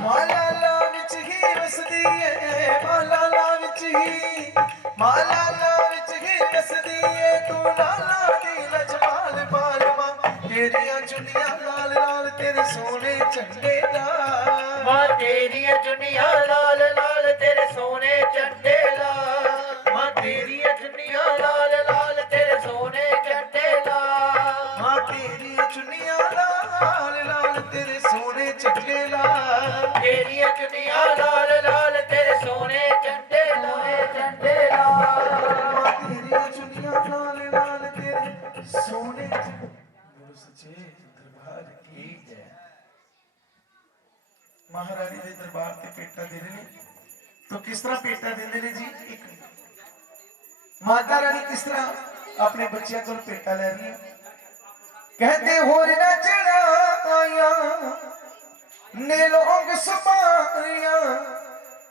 ਮਾਲਾ ਲਾ ਵਿੱਚ ਹੀ ਵਸਦੀ ਏ, ਮਾਲਾ ਲਾ ਵਿੱਚ ਹੀ, ਮਾਲਾ ਲਾ ਵਿੱਚ ਹੀ ਵਸਦੀ ਏ, ਤੂੰ ਲਾਲਾ ਦੀ ਲਜਵਾਲ ਬਾਲਮਾ ਤੇਰੀਆਂ ਚੁੰਨੀਆਂ ਲਾਲ ਲਾਲ ਤੇਰੇ ਸੋਹਣੇ ਝੰਡੇ ਦਾ। ਮਾਂ ਤੇਰੀਆਂ ਚੁੰਨੀਆਂ ਲਾਲ ਲਾਲ ਤੇਰੇ ਸੋਹਣੇ ਝੰਡੇ ਲਾ। ਮਾਂ ਤੇਰੀਆਂ ਚੁੰਨੀਆਂ ਲਾਲ ਲਾਲ ਤੇਰੇ ਸੋਹਣੇ ਝੰਡੇ ਲਾ। ਮਾਂ ਤੇਰੀਆਂ ਚੁੰਨੀਆਂ ਲਾਲ ਲਾਲ ਤੇਰੇ ਸੋਹਣੇ ਝੰਡੇ ਲਾ। ਤੇਰੀਆਂ ਚੁੰਨੀਆਂ ਲਾਲ ਲਾਲ ਤੇਰੇ ਸੋਹਣੇ ਝੰਡੇ ਲਾ। ਝੰਡੇ ਲਾ। ਮਾਂ ਤੇਰੀਆਂ ਚੁੰਨੀਆਂ ਲਾਲ ਲਾਲ ਤੇਰੇ ਸੋਹਣੇ ਗੁਰੂ ਸੱਚੇ ਦਰਬਾਰ ਕੀ ਜੈ। ਮਹਾਰਾਣੀ ਦੇ ਦਰਬਾਰ ਤੇ ਭੇਟਾ ਦੇ ਰਹੇ ਨੇ ਤਾਂ ਕਿਸ ਤਰ੍ਹਾਂ ਭੇਟਾ ਦਿੰਦੇ ਨੇ ਜੀ? ਇੱਕ ਮਾਤਾ ਰਾਣੀ ਕਿਸ ਤਰ੍ਹਾਂ ਆਪਣੇ ਬੱਚਿਆਂ ਕੋਲ ਭੇਟਾ ਲੈ ਰਹੀ ਹੈ। ਕਹਿੰਦੇ ਹੋਰ ਨਾ ਚੜਾਇਆ नीलोंग सुपारियां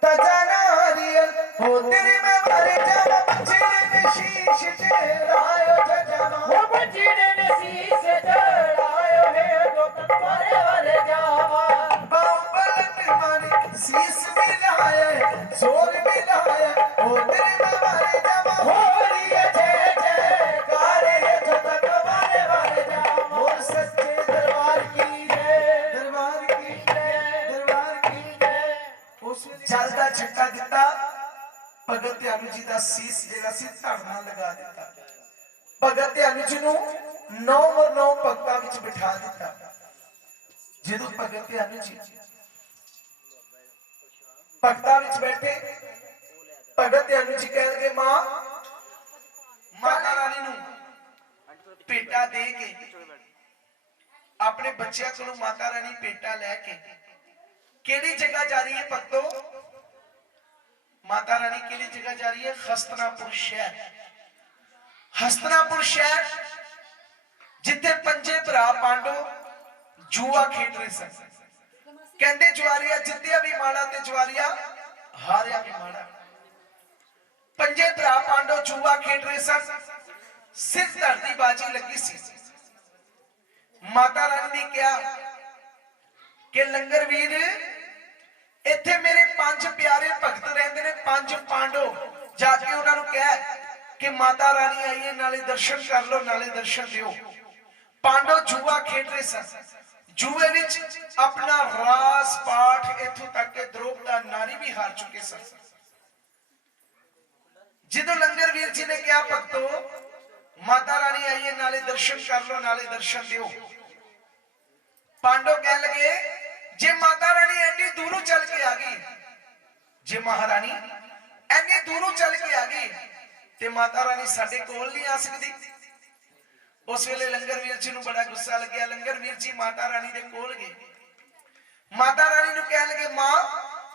तजा नारियल हो तेरी मैं मर जावा बचड़े ने शीश चढ़ायो जजमा हो बचड़े ने शीश चढ़ायो है तो तुम्हारे वाले जावा बाबलट माने शीश मिलाए जोर मिलाए हो तेरी मैं मर जावा हो रिया जय जयकार है जो तुम्हारे वाले जावा हो सच्चे दरबार की दरबार की दरबार की ਉਸ ਵੇਲੇ ਚੱਲਦਾ ਛੱਕਾ ਦਿੱਤਾ ਭਗਤ ਧਿਆਨ ਜੀ ਦਾ ਸੀਸ ਜਿਹੜਾ ਸੀ ਧਰਨਾ ਲਗਾ ਦਿੱਤਾ ਭਗਤ ਧਿਆਨ ਜੀ ਨੂੰ 9 ਭਗਤਾਂ ਵਿੱਚ ਬਿਠਾ ਦਿੱਤਾ ਜਦੋਂ ਭਗਤ ਧਿਆਨ ਜੀ ਭਗਤਾਂ ਵਿੱਚ ਬੈਠੇ ਭਗਤ ਧਿਆਨ ਜੀ ਕਹਿੰਦੇ ਮਾਤਾ ਰਾਣੀ ਨੂੰ ਭੇਟਾ ਦੇ ਕੇ ਆਪਣੇ ਬੱਚਿਆਂ ਕੋਲੋਂ ਮਾਤਾ ਰਾਣੀ ਭੇਟਾ ਲੈ ਕੇ ਕਿਹੜੀ ਜਗ੍ਹਾ ਜਾ ਰਹੀ ਹੈ ਭਗਤੋ ਮਾਤਾ ਰਾਣੀ ਕਿਹੜੀ ਜਗ੍ਹਾ ਜਾ ਰਹੀ ਹੈ ਹਸਤਨਾਪੁਰ ਸ਼ਹਿਰ ਹਸਤਨਾਪੁਰ ਸ਼ਹਿਰ ਜਿੱਥੇ ਪੰਜੇ ਭਰਾ ਪਾਂਡੋ ਜੂਆ ਖੇਡ ਰਹੇ ਸਨ ਕਹਿੰਦੇ ਜਵਾਰੀਆ ਜਿੱਤਿਆ ਵੀ ਮਾੜਾ ਤੇ ਜਵਾਰੀਆ ਹਾਰਿਆ ਵੀ ਮਾੜਾ ਪੰਜੇ ਭਰਾ ਪਾਂਡੋ ਜੂਆ ਖੇਡ ਰਹੇ ਸਨ ਸਿਰ ਧੜ ਦੀ ਬਾਜੀ ਲੱਗੀ ਸੀ ਮਾਤਾ ਰਾਣੀ ਨੇ ਕਿਹਾ ਕਿ ਲੰਗਰ ਵੀਰ ਇੱਥੇ ਮੇਰੇ 5 ਪਿਆਰੇ ਭਗਤ ਰਹਿੰਦੇ ਨੇ 5 ਪਾਂਡੋ ਜਾ ਕੇ ਉਹਨਾਂ ਨੂੰ ਕਹਿ ਕਿ ਮਾਤਾ ਰਾਣੀ ਆਈ ਹੈ ਨਾਲੇ ਦਰਸ਼ਨ ਕਰ ਲਓ ਨਾਲੇ ਦਰਸ਼ਨ ਦਿਓ ਪਾਂਡੋ ਜੂਆ ਖੇਡ ਰਹੇ ਸਨ ਜੂਏ ਵਿੱਚ ਆਪਣਾ ਰਾਸ ਪਾਠ ਇੱਥੋਂ ਤੱਕ ਕਿ ਦ੍ਰੋਪਦਾ ਨਾਰੀ ਵੀ ਹਾਰ ਚੁੱਕੇ ਸਨ ਜਦੋਂ ਲੰਗਰ ਵੀਰ ਜੀ ਨੇ ਕਿਹਾ ਭਗਤੋ ਮਾਤਾ ਰਾਣੀ ਆਈ ਹੈ ਨਾਲੇ ਦਰਸ਼ਨ ਕਰ ਲਓ ਨਾਲੇ ਦਰਸ਼ਨ ਦਿਓ ਪਾਂਡੋ ਕਹਿਣ ਲਗੇ ਜੇ ਮਾਤਾ ਰਾਣੀ ਐਡੀ ਦੂਰੋਂ ਚੱਲ ਕੇ ਆ ਗਈ ਜੇ ਮਹਾਰਾਣੀ ਐਨੀ ਦੂਰੋਂ ਚੱਲ ਕੇ ਆ ਗਈ ਤੇ ਮਾਤਾ ਰਾਣੀ ਸਾਡੇ ਕੋਲ ਨਹੀਂ ਆ ਸਕਦੀ ਉਸ ਵੇਲੇ ਲੰਗਰ ਵੀਰ ਜੀ ਨੂੰ ਬੜਾ ਗੁੱਸਾ ਲੱਗਿਆ ਲੰਗਰ ਵੀਰ ਜੀ ਮਾਤਾ ਰਾਣੀ ਦੇ ਕੋਲ ਗਏ ਮਾਤਾ ਰਾਣੀ ਨੂੰ ਕਹਿਣ ਲਗੇ ਮਾਂ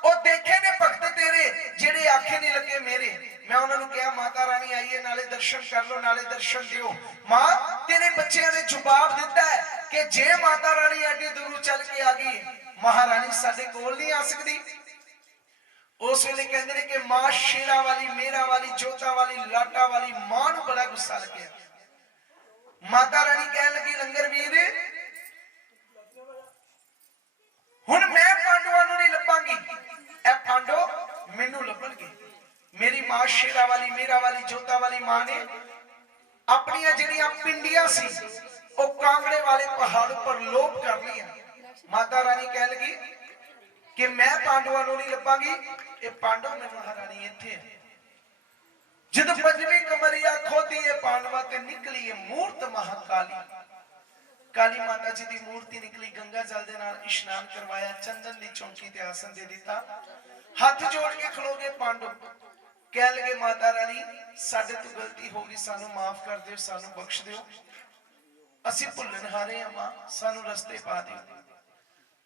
ਉਹ ਦੇਖੇ ਨੇ ਭਗਤ ਤੇਰੇ ਜਿਹੜੇ ਆਖੇ ਨਹੀਂ ਲੱਗੇ ਮੇਰੇ ਮੈਂ ਉਹਨਾਂ ਨੂੰ ਕਿਹਾ ਮਾਤਾ ਰਾਣੀ ਆਈ ਹੈ ਨਾਲੇ ਦਰਸ਼ਨ ਕਰ ਲਓ ਨਾਲੇ ਦਰਸ਼ਨ ਦਿਓ ਮਾਂ ਤੇਰੇ ਬੱਚਿਆਂ ਨੇ ਜਵਾਬ ਦਿੱਤਾ ਹੈ ਕਿ ਜੇ ਮਾਤਾ ਰਾਣੀ ਐਡੀ ਦੂਰੋਂ ਚੱਲ ਕੇ ਆ ਗਈ ਮਹਾਰਾਣੀ ਸਾਡੇ ਕੋਲ ਨਹੀਂ ਆ ਸਕਦੀ ਉਸ ਵੇਲੇ ਕਹਿੰਦੇ ਨੇ ਕਿ ਮਾਂ ਸ਼ੇਰਾਂ ਵਾਲੀ ਮੇਰਾ ਵਾਲੀ ਜੋਤਾ ਵਾਲੀ ਲਾਟਾ ਵਾਲੀ ਮਾਂ ਨੂੰ ਬੜਾ ਗੁੱਸਾ ਲੱਗਿਆ ਮਾਤਾ ਰਾਣੀ ਕਹਿਣ ਲੱਗੀ ਲੰਗਰ ਵੀਰ ਹੁਣ ਮੈਂ ਪਾਂਡਵਾਂ ਨੂੰ ਨਹੀਂ ਲੱਭਾਂਗੀ ਇਹ ਪਾਂਡੋ ਮੈਨੂੰ ਲੱਭਣਗੇ ਮੇਰੀ ਮਾਂ ਸ਼ੇਰਾਂ ਵਾਲੀ ਮੇਰਾ ਵਾਲੀ ਜੋਤਾ ਵਾਲੀ ਮਾਂ ਨੇ ਆਪਣੀਆਂ ਜਿਹੜੀਆਂ ਪਿੰਡੀਆਂ ਸੀ ਉਹ ਕਾਂਗੜੇ ਵਾਲੇ ਪਹਾੜ ਉੱਪਰ ਲੋਪ ਕਰ ਲਈਆਂ ਮਾਤਾ ਰਾਣੀ ਕਹਿ ਲਗੀ ਕਿ ਮੈਂ ਪਾਂਡਵਾਂ ਨੂੰ ਨਹੀਂ ਲੱਭਾਂਗੀ ਇਹ ਪਾਂਡਵ ਮੈਨੂੰ ਹਰਾਣੀ ਇੱਥੇ ਹੈ ਜਦੋਂ ਪੰਜਵੀਂ ਕਮਰਿਆ ਖੋਦੀ ਹੈ ਪਾਂਡਵਾਂ ਤੇ ਨਿਕਲੀ ਹੈ ਮੂਰਤ ਮਹਾਕਾਲੀ ਕਾਲੀ ਮਾਤਾ ਜੀ ਦੀ ਮੂਰਤੀ ਨਿਕਲੀ ਗੰਗਾ ਜਲ ਦੇ ਨਾਲ ਇਸ਼ਨਾਨ ਕਰਵਾਇਆ ਚੰਦਨ ਦੀ ਚੌਂਕੀ ਤੇ ਆਸਨ ਦੇ ਦਿੱਤਾ ਹੱਥ ਜੋੜ ਕੇ ਖਲੋਗੇ ਪਾਂਡਵ ਕਹਿ ਲਗੇ ਮਾਤਾ ਰਾਣੀ ਸਾਡੇ ਤੋਂ ਗਲਤੀ ਹੋ ਗਈ ਸਾਨੂੰ ਮਾਫ ਕਰ ਦਿਓ ਸਾਨੂੰ ਬਖਸ਼ ਦਿਓ ਅਸੀਂ ਭੁੱਲਣ ਹਾਰੇ ਆ ਮਾਂ ਸਾਨੂੰ ਰਸਤੇ ਪਾ ਦਿਓ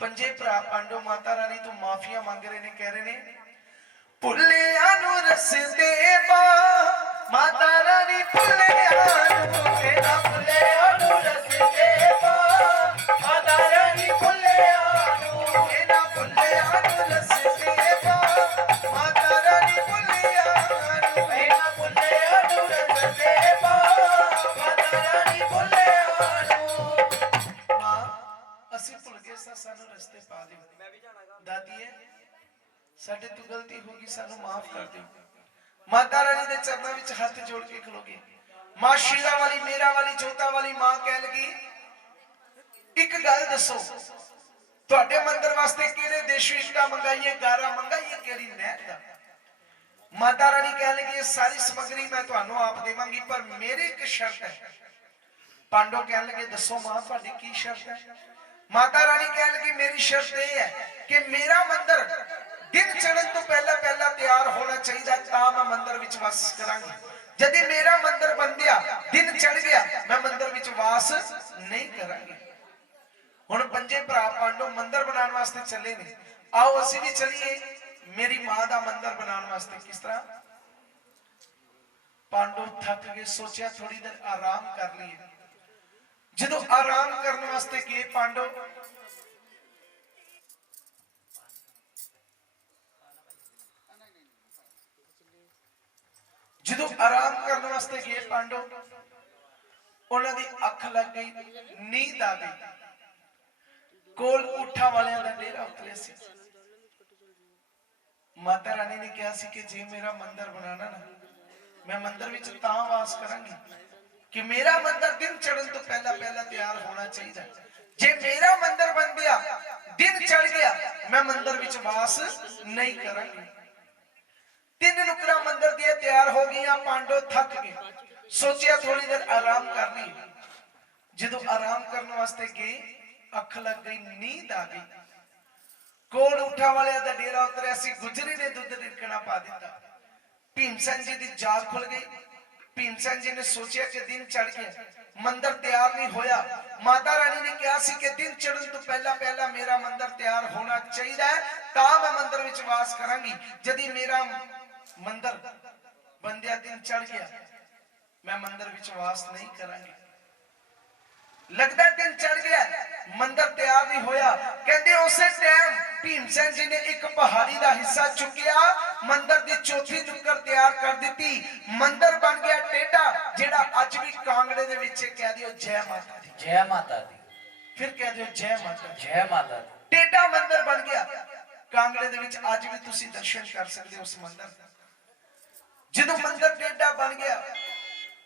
ਪੰਜੇ ਭਰਾ ਪਾਂਡੋ ਮਾਤਾ ਰਾਣੀ ਤੋਂ ਮਾਫੀਆਂ ਮੰਗ ਰਹੇ ਨੇ ਕਹਿ ਰਹੇ ਨੇ ਭੁੱਲਿਆਂ ਨੂੰ ਰਸਤੇ ਪਾ ਮਾਤਾ ਰਾਣੀ ਭੁੱਲਿਆਂ ਨੂੰ ਤੇਰਾ ਭੁੱਲਿਆਂ ਨੂੰ ਰਸਤੇ ਪਾ ਮਾਤਾ ਰਾਣੀ ਭੁੱਲਿਆਂ ਨੂੰ ਇਹਨਾਂ ਭੁੱਲਿਆਂ ਨੂੰ ਰਸਤੇ ਪਾ ਮਾਤਾ ਰਾਣੀ ਭੁੱਲਿਆਂ ਨੂੰ ਇਹਨਾਂ ਭੁੱਲਿਆਂ ਨੂੰ ਰਸਤੇ ਪਾ ਮਾਤਾ ਰਾਣੀ ਭੁੱਲਿਆਂ ਨੂੰ ਮਾਂ ਅਸੀਂ ਭੁੱਲ ਗਏ ਸਾਨੂੰ ਰਸਤੇ ਪਾ ਦਿਓ ਦਾਦੀ ਹੈ ਸਾਡੇ ਤੋਂ ਗਲਤੀ ਹੋ ਗਈ ਸਾਨੂੰ ਮਾਫ ਕਰ ਦਿਓ ਮਾਤਾ ਰਾਣੀ ਦੇ ਚਰਨਾਂ ਵਿੱਚ ਹੱਥ ਜੋੜ ਕੇ ਖਲੋਗੇ ਮਾਂ ਸ਼ੀਰਾ ਵਾਲੀ ਮੇਰਾ ਵਾਲੀ ਜੋਤਾ ਵਾਲੀ ਮਾਂ ਕਹਿ ਲਗੀ ਇੱਕ ਗੱਲ ਦੱਸੋ ਤੁਹਾਡੇ ਮੰਦਰ ਵਾਸਤੇ ਕਿਹੜੇ ਦੇਸ਼ੋਂ ਇੱਟਾਂ ਮੰਗਾਈਏ ਗਾਰਾ ਮੰਗਾਈਏ ਕਿਹੜੀ ਨਹਿਰ ਦਾ ਮਾਤਾ ਰਾਣੀ ਕਹਿ ਲਗੀ ਇਹ ਸਾਰੀ ਸਮੱਗਰੀ ਮੈਂ ਤੁਹਾਨੂੰ ਆਪ ਦੇਵਾਂਗੀ ਪਰ ਮੇਰੀ ਇੱਕ ਸ਼ਰਤ ਹੈ ਪਾਂਡੋ ਕਹਿਣ ਲਗੇ ਦੱਸੋ ਮਾਂ ਤੁਹਾਡੀ ਕੀ ਸ਼ਰਤ ਹੈ ਮਾਤਾ ਰਾਣੀ ਕਹਿਣ ਲਗੀ ਮੇਰੀ ਸ਼ਰਤ ਇਹ ਹੈ ਕਿ ਮੇਰਾ ਮੰਦਰ ਦਿਨ ਚੜ੍ਹਨ ਤੋਂ ਪਹਿਲਾਂ ਤਿਆਰ ਹੋਣਾ ਚਾਹੀਦਾ ਤਾਂ ਮੈਂ ਮੰਦਰ ਵਿੱਚ ਵਾਸ ਕਰਾਂਗੀ ਜਦ ਮੇਰਾ ਮੰਦਰ ਬਣ ਗਿਆ ਦਿਨ ਚੜ ਗਿਆ ਮੈਂ ਮੰਦਰ ਵਿੱਚ ਵਾਸ ਨਹੀਂ ਕਰਾਂਗੀ ਹੁਣ ਪੰਜੇ ਭਰਾ ਪਾਂਡੋ ਮੰਦਰ ਬਣਾਉਣ ਵਾਸਤੇ ਚੱਲੇ ਨੇ ਆਓ ਅਸੀਂ ਵੀ ਚੱਲੀਏ ਮੇਰੀ ਮਾਂ ਦਾ ਮੰਦਰ ਬਣਾਉਣ ਵਾਸਤੇ ਕਿਸ ਤਰ੍ਹਾਂ ਪਾਂਡੋ ਥੱਕ ਗਏ ਸੋਚਿਆ ਥੋੜੀ ਦੇਰ ਆਰਾਮ ਕਰ ਲਈਏ ਜਦੋਂ ਆਰਾਮ ਕਰਨ ਵਾਸਤੇ ਗਏ ਪਾਂਡੋ ਜਦੋਂ ਆਰਾਮ ਕਰਨ ਵਾਸਤੇ ਗਏ ਪਾਂਡੋ, ਉਹਨਾਂ ਦੀ ਅੱਖ ਲੱਗ ਗਈ, ਨੀਂਦ ਆ ਗਈ। ਕੋਲ ਊਠਾਂ ਵਾਲਿਆਂ ਦਾ ਡੇਰਾ ਉਤਰਿਆ ਸੀ। ਮਾਤਾ ਰਾਣੀ ਨੇ ਕਿਹਾ ਸੀ ਕਿ ਜੇ ਮੇਰਾ ਮੰਦਿਰ ਬਣਾਣਾ ਨਾ, ਮੈਂ ਮੰਦਿਰ ਵਿੱਚ ਤਾਂ ਵਾਸ ਕਰਾਂਗੀ ਕਿ ਮੇਰਾ ਮੰਦਿਰ ਦਿਨ ਚੜ੍ਹਨ ਤੋਂ ਪਹਿਲਾਂ ਪਹਿਲਾਂ ਤਿਆਰ ਹੋਣਾ ਚਾਹੀਦਾ। ਜੇ ਮੇਰਾ ਮੰਦਿਰ ਬਣ ਗਿਆ, ਦਿਨ ਚੜ ਗਿਆ, ਮੈਂ ਮੰਦਿਰ ਵਿੱਚ ਵਾਸ ਨਹੀਂ ਕਰਾਂਗੀ। 3 ਨੁਕਰਾਂ ਮੰਦਿਰ ਦੀਆਂ ਤਿਆਰ ਹੋ ਗਈਆਂ। ਪਾਂਡੋ ਥੱਕ ਗਏ, ਸੋਚਿਆ ਥੋੜੀ ਦੇਰ ਆਰਾਮ ਕਰ ਲਈ। ਜਦੋਂ ਆਰਾਮ ਕਰਨ ਵਾਸਤੇ ਗਏ, ਅੱਖ ਲੱਗ ਗਈ, ਨੀਂਦ ਆ ਗਈ। ਕੋਲ ਊਠਾਂ ਵਾਲਿਆਂ ਦਾ ਡੇਰਾ ਉਤਰਿਆ ਸੀ। ਗੁਜਰੀ ਨੇ ਦੁੱਧ ਰਿੜਕਣਾ ਪਾ ਦਿੱਤਾ। ਭੀਮ ਸੈਨ ਜੀ ਦੀ ਜਾਗ ਖੁੱਲ ਗਈ। ਭੀਮ ਸੈਨ ਜੀ ਨੇ ਸੋਚਿਆ ਕਿ ਦਿਨ ਚੜ ਗਿਆ, ਮੰਦਿਰ ਤਿਆਰ ਨਹੀਂ ਹੋਇਆ। ਮਾਤਾ ਰਾਣੀ ਨੇ ਕਿਹਾ ਸੀ ਕਿ ਦਿਨ ਚੜ੍ਹਨ ਤੋਂ ਪਹਿਲਾਂ ਪਹਿਲਾਂ ਮੇਰਾ ਮੰਦਿਰ ਤਿਆਰ ਹੋਣਾ ਚਾਹੀਦਾ ਹੈ, ਤਾਂ ਮੈਂ ਮੰਦਿਰ ਵਿੱਚ ਵਾਸ ਕਰਾਂਗੀ। ਜਦੀ ਮੇਰਾ ਮੰਦਿਰ ਬੰਦਿਆ ਦਿਨ ਚੜ ਗਿਆ, ਮੈਂ ਮੰਦਿਰ ਵਿੱਚ ਵਾਸ ਨਹੀਂ ਕਰਾਂਗੀ। ਲੱਗਦਾ ਦਿਨ ਚੜ ਗਿਆ, ਮੰਦਿਰ ਤਿਆਰ ਨਹੀਂ ਹੋਇਆ। ਕਹਿੰਦੇ ਉਸੇ ਟਾਈਮ ਭੀਮ ਸੈਨ ਜੀ ਨੇ ਇੱਕ ਪਹਾੜੀ ਦਾ ਹਿੱਸਾ ਚੁੱਕਿਆ, ਮੰਦਿਰ ਦੀ ਚੌਥੀ ਨੁੱਕਰ ਤਿਆਰ ਕਰ ਦਿੱਤੀ। ਮੰਦਿਰ ਬਣ ਗਿਆ ਟੇਢਾ, ਜਿਹੜਾ ਅੱਜ ਵੀ ਕਾਂਗੜੇ ਦੇ ਵਿੱਚ ਕਹਿ ਦਿਓ ਜੈ ਮਾਤਾ ਦੀ। ਜੈ ਮਾਤਾ ਦੀ। ਫਿਰ ਕਹਿ ਦਿਓ ਜੈ ਮਾਤਾ ਦੀ। ਜੈ ਮਾਤਾ ਦੀ। ਟੇਢਾ ਮੰਦਿਰ ਬਣ ਗਿਆ ਕਾਂਗੜੇ ਦੇ ਵਿੱਚ। ਅੱਜ ਵੀ ਤੁਸੀਂ ਦਰਸ਼ਨ ਕਰ ਸਕਦੇ ਹੋ ਉਸ ਮੰਦਿਰ ਦਾ। ਜਦੋਂ ਮੰਦਿਰ ਟੇਢਾ ਬਣ ਗਿਆ,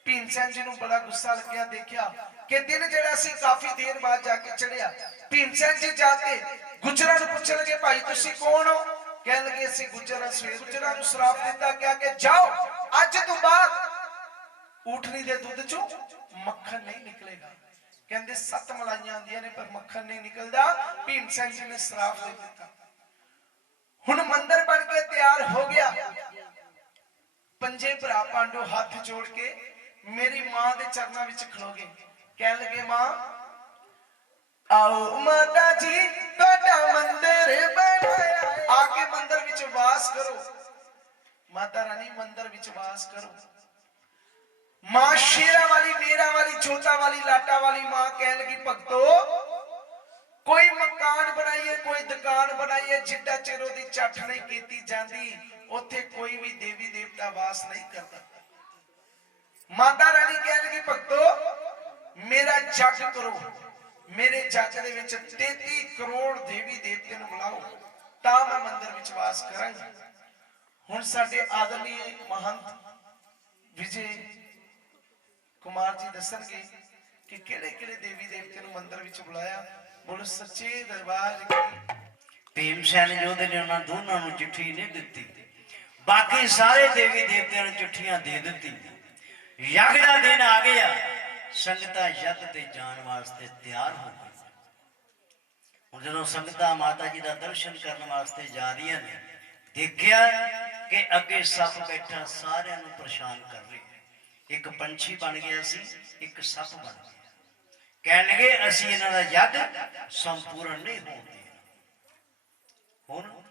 ਭੀਮ ਸੈਨ ਜੀ ਨੂੰ ਬੜਾ ਗੁੱਸਾ ਲੱਗਿਆ। ਦੇਖਿਆ ਕਿ ਦਿਨ ਜਿਹੜਾ ਸੀ ਕਾਫੀ ਦੇਰ ਬਾਅਦ ਜਾ ਕੇ ਚੜਿਆ। ਭੀਮ ਸੈਨ ਜੀ ਜਾ ਕੇ ਗੁੱਜਰਾਂ ਨੂੰ ਪੁੱਛਣ ਲੱਗੇ, ਭਾਈ ਤੁਸੀਂ ਕੌਣ ਹੋ? ਕਹਿਣ ਲੱਗੇ ਅਸੀਂ ਗੁੱਜਰਾਂ ਸਵੇਰ। ਗੁੱਜਰਾਂ ਨੂੰ ਸ਼ਰਾਪ ਦਿੱਤਾ ਗਿਆ ਕਿ ਜਾਓ, ਅੱਜ ਤੋਂ ਬਾਅਦ ਊਠਨੀ ਦੇ ਦੁੱਧ ਚੋਂ ਮੱਖਣ ਨਹੀਂ ਨਿਕਲੇਗਾ। ਕਹਿੰਦੇ 7 ਮਲਾਈਆਂ ਆਉਂਦੀਆਂ ਨੇ ਪਰ ਮੱਖਣ ਨਹੀਂ ਨਿਕਲਦਾ। ਭੀਮ ਸੈਨ ਜੀ ਨੇ ਸ਼ਰਾਪ ਦੇ ਦਿੱਤਾ। ਹੁਣ ਮੰਦਿਰ ਬਣ ਕੇ ਤਿਆਰ ਹੋ ਗਿਆ। ਪੰਜੇ ਭਰਾ ਪਾਂਡੋ ਹੱਥ ਜੋੜ ਕੇ ਮੇਰੀ ਮਾਂ ਦੇ ਚਰਨਾਂ ਵਿੱਚ ਖਲੋ ਗਏ। ਕਹਿਣ ਲੱਗੇ, ਮਾਂ ਆਓ ਮਾਤਾ ਜੀ ਤੁਹਾਡਾ ਮੰਦਿਰ ਬਣਾਇਆ, ਆ ਕੇ ਮੰਦਿਰ ਵਿੱਚ ਵਾਸ ਕਰੋ। ਮਾਤਾ ਰਾਣੀ ਮੰਦਿਰ ਵਿੱਚ ਵਾਸ ਕਰੋ। ਮਾਂ ਸ਼ੇਰਾਂ ਵਾਲੀ, ਮੇਰਾ ਵਾਲੀ, ਜੋਤਾ ਵਾਲੀ, ਲਾਟਾ ਵਾਲੀ ਮਾਂ ਕਹਿਣ ਲੱਗੀ, ਭਗਤੋ ਕੋਈ ਮਕਾਨ ਬਣਾਈਏ, ਕੋਈ ਦੁਕਾਨ ਬਣਾਈਏ, ਜਿੱਡਾ ਚਿਰ ਉਹਦੀ ਚੱਠ ਨਹੀਂ ਕੀਤੀ ਜਾਂਦੀ, ਉੱਥੇ ਕੋਈ ਵੀ ਦੇਵੀ ਦੇਵਤਾ ਵਾਸ ਨਹੀਂ ਕਰਦਾ। ਮਾਤਾ ਰਾਣੀ ਕਹਿਣ ਲੱਗੀ, ਭਗਤੋ ਮੇਰਾ ਜੱਗ ਕਰੋ, ਮੇਰੇ ਜੱਗ ਦੇ ਵਿੱਚ 33 ਕਰੋੜ ਦੇਵੀ ਦੇਵਤੇ ਨੂੰ ਬੁਲਾਓ, ਤਾਂ ਮੈਂ ਮੰਦਿਰ ਵਿੱਚ ਵਾਸ ਕਰਾਂਗੀ। ਹੁਣ ਸਾਡੇ ਆਦਰਨੀਏ ਮਹੰਤ ਵਿਜੇ ਕੁਮਾਰ ਜੀ ਦੱਸਣਗੇ ਕਿ ਕਿਹੜੇ ਕਿਹੜੇ ਦੇਵੀ ਦੇਵਤੇ ਨੂੰ ਮੰਦਿਰ ਵਿੱਚ ਬੁਲਾਇਆ। ਬੋਲੋ ਸੱਚੇ ਦਰਬਾਰ ਕੀ। ਭੀਮ ਸੈਨ ਯੋਧੇ ਨੇ ਉਹਨਾਂ ਦੋਨਾਂ ਨੂੰ ਚਿੱਠੀ ਨਹੀਂ ਦਿੱਤੀ, ਬਾਕੀ ਸਾਰੇ ਦੇਵੀ ਦੇਵਤਿਆਂ ਨੂੰ ਚਿੱਠੀਆਂ ਦੇ ਦਿੱਤੀ। ਯੱਗ ਦਾ ਦਿਨ ਆ ਗਿਆ, ਸੰਗਤਾਂ ਯੱਗ ਤੇ ਜਾਣ ਵਾਸਤੇ ਤਿਆਰ ਹੋ ਗਈਆਂ। ਹੁਣ ਜਦੋਂ ਸੰਗਤਾਂ ਮਾਤਾ ਜੀ ਦਾ ਦਰਸ਼ਨ ਕਰਨ ਵਾਸਤੇ ਜਾ ਰਹੀਆਂ ਨੇ, ਦੇਖਿਆ ਕਿ ਅੱਗੇ ਸੱਪ ਬੈਠਾ ਸਾਰਿਆਂ ਨੂੰ ਪਰੇਸ਼ਾਨ ਕਰ ਰਿਹਾ। ਇੱਕ ਪੰਛੀ ਬਣ ਗਿਆ ਸੀ, ਇੱਕ ਸੱਪ ਬਣ ਗਿਆ। ਕਹਿਣ ਲੱਗੇ ਅਸੀਂ ਇਹਨਾਂ ਦਾ ਯੱਗ ਸੰਪੂਰਨ ਨਹੀਂ ਹੋਣ ਦੇਣਾ। ਹੁਣ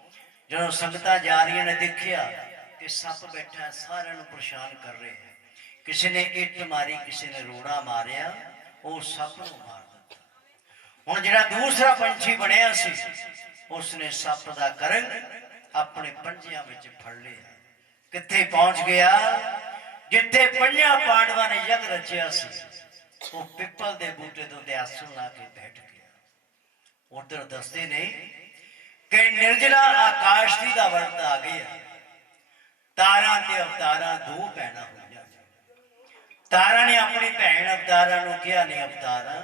ਜਦੋਂ ਸੰਗਤਾਂ ਜਾ ਰਹੀਆਂ ਨੇ, ਦੇਖਿਆ ਕਿ ਸੱਪ ਬੈਠਾ ਸਾਰਿਆਂ ਨੂੰ ਪਰੇਸ਼ਾਨ ਕਰ ਰਿਹਾ ਹੈ। ਕਿਸੇ ਨੇ ਇੱਟ ਮਾਰੀ, ਕਿਸੇ ਨੇ ਰੋੜਾ ਮਾਰਿਆ, ਉਹ ਸੱਪ ਨੂੰ ਮਾਰ ਦਿੱਤਾ। ਹੁਣ ਜਿਹੜਾ ਦੂਸਰਾ ਪੰਛੀ ਬਣਿਆ ਸੀ, ਉਸਨੇ ਸੱਪ ਦਾ ਕਰੰਗ ਆਪਣੇ ਪੰਜਿਆਂ ਵਿੱਚ ਫੜ ਲਿਆ। ਕਿੱਥੇ ਪਹੁੰਚ ਗਿਆ? ਜਿੱਥੇ 5 ਪਾਂਡਵਾਂ ਨੇ ਯੱਗ ਰਚਿਆ ਸੀ, ਉਹ ਪਿੱਪਲ ਦੇ ਬੂਟੇ ਤੋਂ ਤੇ ਆਸਣ ਲਾ ਕੇ ਬੈਠ ਗਿਆ। ਉਧਰ ਦੱਸਦੇ ਨੇ ਕਿ ਨਿਰਜਲਾ ਆਕਾਸ਼ ਦੀ ਦਾ ਵਰਤ ਆ ਗਿਆ। ਤਾਰਾਂ ਤੇ ਅਵਤਾਰਾਂ 2 ਭੈਣਾਂ ਹੋਈਆਂ। ਤਾਰਾ ਨੇ ਆਪਣੀ ਭੈਣ ਅਵਤਾਰਾਂ ਨੂੰ ਕਿਹਾ, ਨਹੀਂ ਅਵਤਾਰਾਂ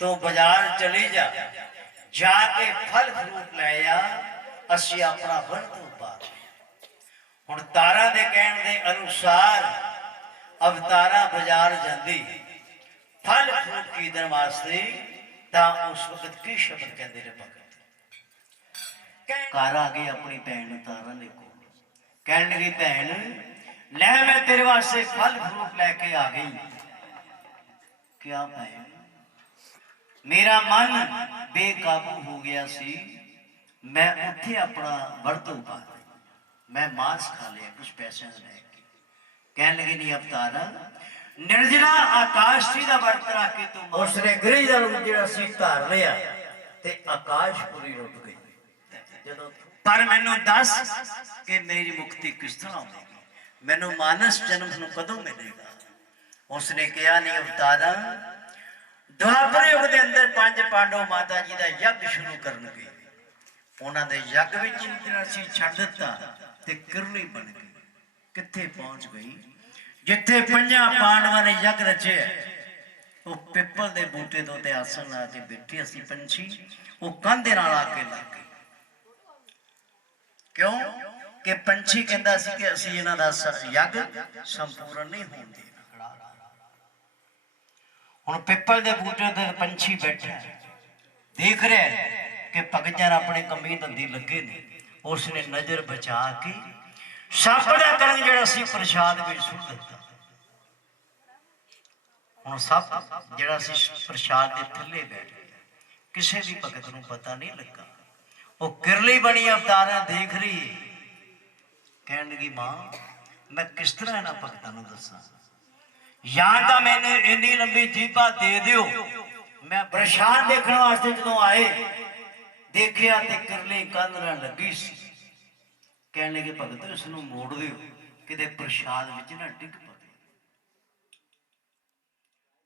ਤੂੰ ਬਾਜ਼ਾਰ ਚਲੀ ਜਾ, ਜਾ ਕੇ ਫਲ ਫਰੂਟ ਲੈ ਆ, ਅਸੀਂ ਆਪਣਾ ਵਰਤ ਉਤਾਰ। ਹੁਣ ਤਾਰਾ ਦੇ ਕਹਿਣ ਦੇ ਅਨੁਸਾਰ ਅਵਤਾਰਾਂ ਬਾਜ਼ਾਰ ਜਾਂਦੀ ਫਲ ਫਰੂਟ ਖਰੀਦਣ ਵਾਸਤੇ, ਤਾਂ ਉਸ ਵਕਤ ਕੀ ਸ਼ਬਦ ਕਹਿੰਦੇ ਨੇ ਭਗਤ? ਘਰ ਆ ਗਏ ਆਪਣੀ ਭੈਣ ਤਾਰਾ ਦੇ ਕੋਲ। ਕਹਿਣ ਲੱਗੀ, ਭੈਣ ਲੈ ਮੈਂ ਤੇਰੇ ਵਾਸਤੇ ਫਲ ਫਰੂਟ ਲੈ ਕੇ ਆ ਗਈ। ਕਿਆ ਭੈਣ? ਮੇਰਾ ਮਨ ਬੇਕਾਬੂ ਹੋ ਗਿਆ ਸੀ, ਮੈਂ ਉੱਥੇ ਆਪਣਾ ਵਰਤ ਉਤਾਰ, ਮੈਂ ਮਾंस ਖਾ ਲਿਆ ਕੁਝ ਪੈਸਿਆਂ ਲੈ ਕੇ। ਕਹਿਣ ਲੱਗੇ, ਨਹੀਂ ਅਵਤਾਰਾ ਨਿਰਜਲਾ ਆਕਾਸ਼ ਜੀ ਦਾ ਵਰਤ ਰੱਖ ਕੇ ਤੂੰ ਉਸਨੇ ਗ੍ਰਹਿ ਦਾ ਰੂਪ ਜਿਹੜਾ ਸੀ ਧਾਰ ਲਿਆ ਤੇ ਆਕਾਸ਼ਪੁਰੀ ਰੁੱਟ ਗਈ। ਜਦੋਂ ਪਰ ਮੈਨੂੰ ਦੱਸ ਕਿ ਮੇਰੀ ਮੁਕਤੀ ਕਿਸ ਤਰ੍ਹਾਂ ਹੋਵੇਗੀ? ਮੈਨੂੰ ਮਾਨਸ ਜਨਮ ਨੂੰ ਕਦੋਂ ਮਿਲੇਗਾ? ਉਸਨੇ ਕਿਹਾ ਨਹੀਂ ਅਵਤਾਰਾ, ਦੁਆਪਰ ਯੁੱਗ ਦੇ ਅੰਦਰ 5 ਪਾਂਡਵ ਮਾਤਾ ਜੀ ਦਾ ਯੱਗ ਸ਼ੁਰੂ ਕਰਨਗੇ। ਉਹਨਾਂ ਦੇ ਯੱਗ ਵਿੱਚ ਜਿੰਨਾ ਅਸੀਂ ਛੱਡ ਦਿੱਤਾ ਤੇ ਕਿਰਲੀ ਬਣ ਗਈ। ਕਿੱਥੇ ਪਹੁੰਚ ਗਈ? ਜਿੱਥੇ 5 ਪਾਂਡਵਾਂ ਨੇ ਯੱਗ ਰਚਿਆ, ਉਹ ਪਿੱਪਲ ਦੇ ਬੂਟੇ ਤੋਂ ਤੇ ਆਸਣ ਲਾ ਕੇ ਬੈਠੇ ਸੀ ਪੰਛੀ, ਉਹ ਕੰਧ ਦੇ ਨਾਲ ਆ ਕੇ ਲੱਗ ਗਏ। ਕਿਉਂ? ਕਿ ਪੰਛੀ ਕਹਿੰਦਾ ਸੀ ਕਿ ਅਸੀਂ ਇਹਨਾਂ ਦਾ ਯੱਗ ਸੰਪੂਰਨ ਨਹੀਂ ਹੋਣ ਦੇਣਾ। ਹੁਣ ਪਿੱਪਲ ਦੇ ਬੂਟੇ ਤੇ ਪੰਛੀ ਬੈਠਾ ਦੇਖ ਰਿਹਾ ਕਿ ਭਗਤ ਜਨ ਆਪਣੇ ਕੰਮੀ ਧੰਦੀ ਲੱਗੇ ਨੇ। ਉਸਨੇ ਨਜ਼ਰ ਬਚਾ ਕੇ ਸੱਪ ਦਾ ਕਰਨ ਜਿਹੜਾ ਸੀ ਪ੍ਰਸ਼ਾਦ ਵਿੱਚ ਸੁੱਟ ਦਿੱਤਾ। ਹੁਣ ਸੱਪ ਜਿਹੜਾ ਸੀ ਪ੍ਰਸ਼ਾਦ ਦੇ ਥੱਲੇ ਬੈਠ ਗਿਆ। ਕਿਸੇ ਵੀ ਭਗਤ ਨੂੰ ਪਤਾ ਨਹੀਂ ਲੱਗਾ। ਉਹ ਕਿਰਲੀ ਬਣੀ ਅਵਤਾਰਾਂ ਦੇਖ ਰਹੀ, ਕਹਿਣ ਲੱਗੀ ਮਾਂ ਮੈਂ ਕਿਸ ਤਰ੍ਹਾਂ ਇਹਨਾਂ ਭਗਤਾਂ ਨੂੰ ਦੱਸਾਂ? ਜਾਂ ਤਾਂ ਮੈਨੂੰ ਇੰਨੀ ਲੰਬੀ ਜੀਭਾ ਦੇ ਦਿਓ। ਮੈਂ ਪ੍ਰਸ਼ਾਦ ਦੇਖਣ ਵਾਸਤੇ ਜਦੋਂ ਆਏ ਦੇਖਿਆ ਤੇ ਕਿਰਲੀ ਕੰਧ ਨਾਲ ਲੱਗੀ ਸੀ। ਕਹਿਣ ਲੱਗੇ ਭਗਤ ਇਸ ਨੂੰ ਮੋੜ ਦਿਓ ਕਿਤੇ ਪ੍ਰਸ਼ਾਦ ਵਿੱਚ ਨਾ ਡਿੱਗ ਪਵੇ।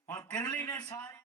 ਹੁਣ ਕਿਰਲੀ ਨੇ ਸਾਰੀ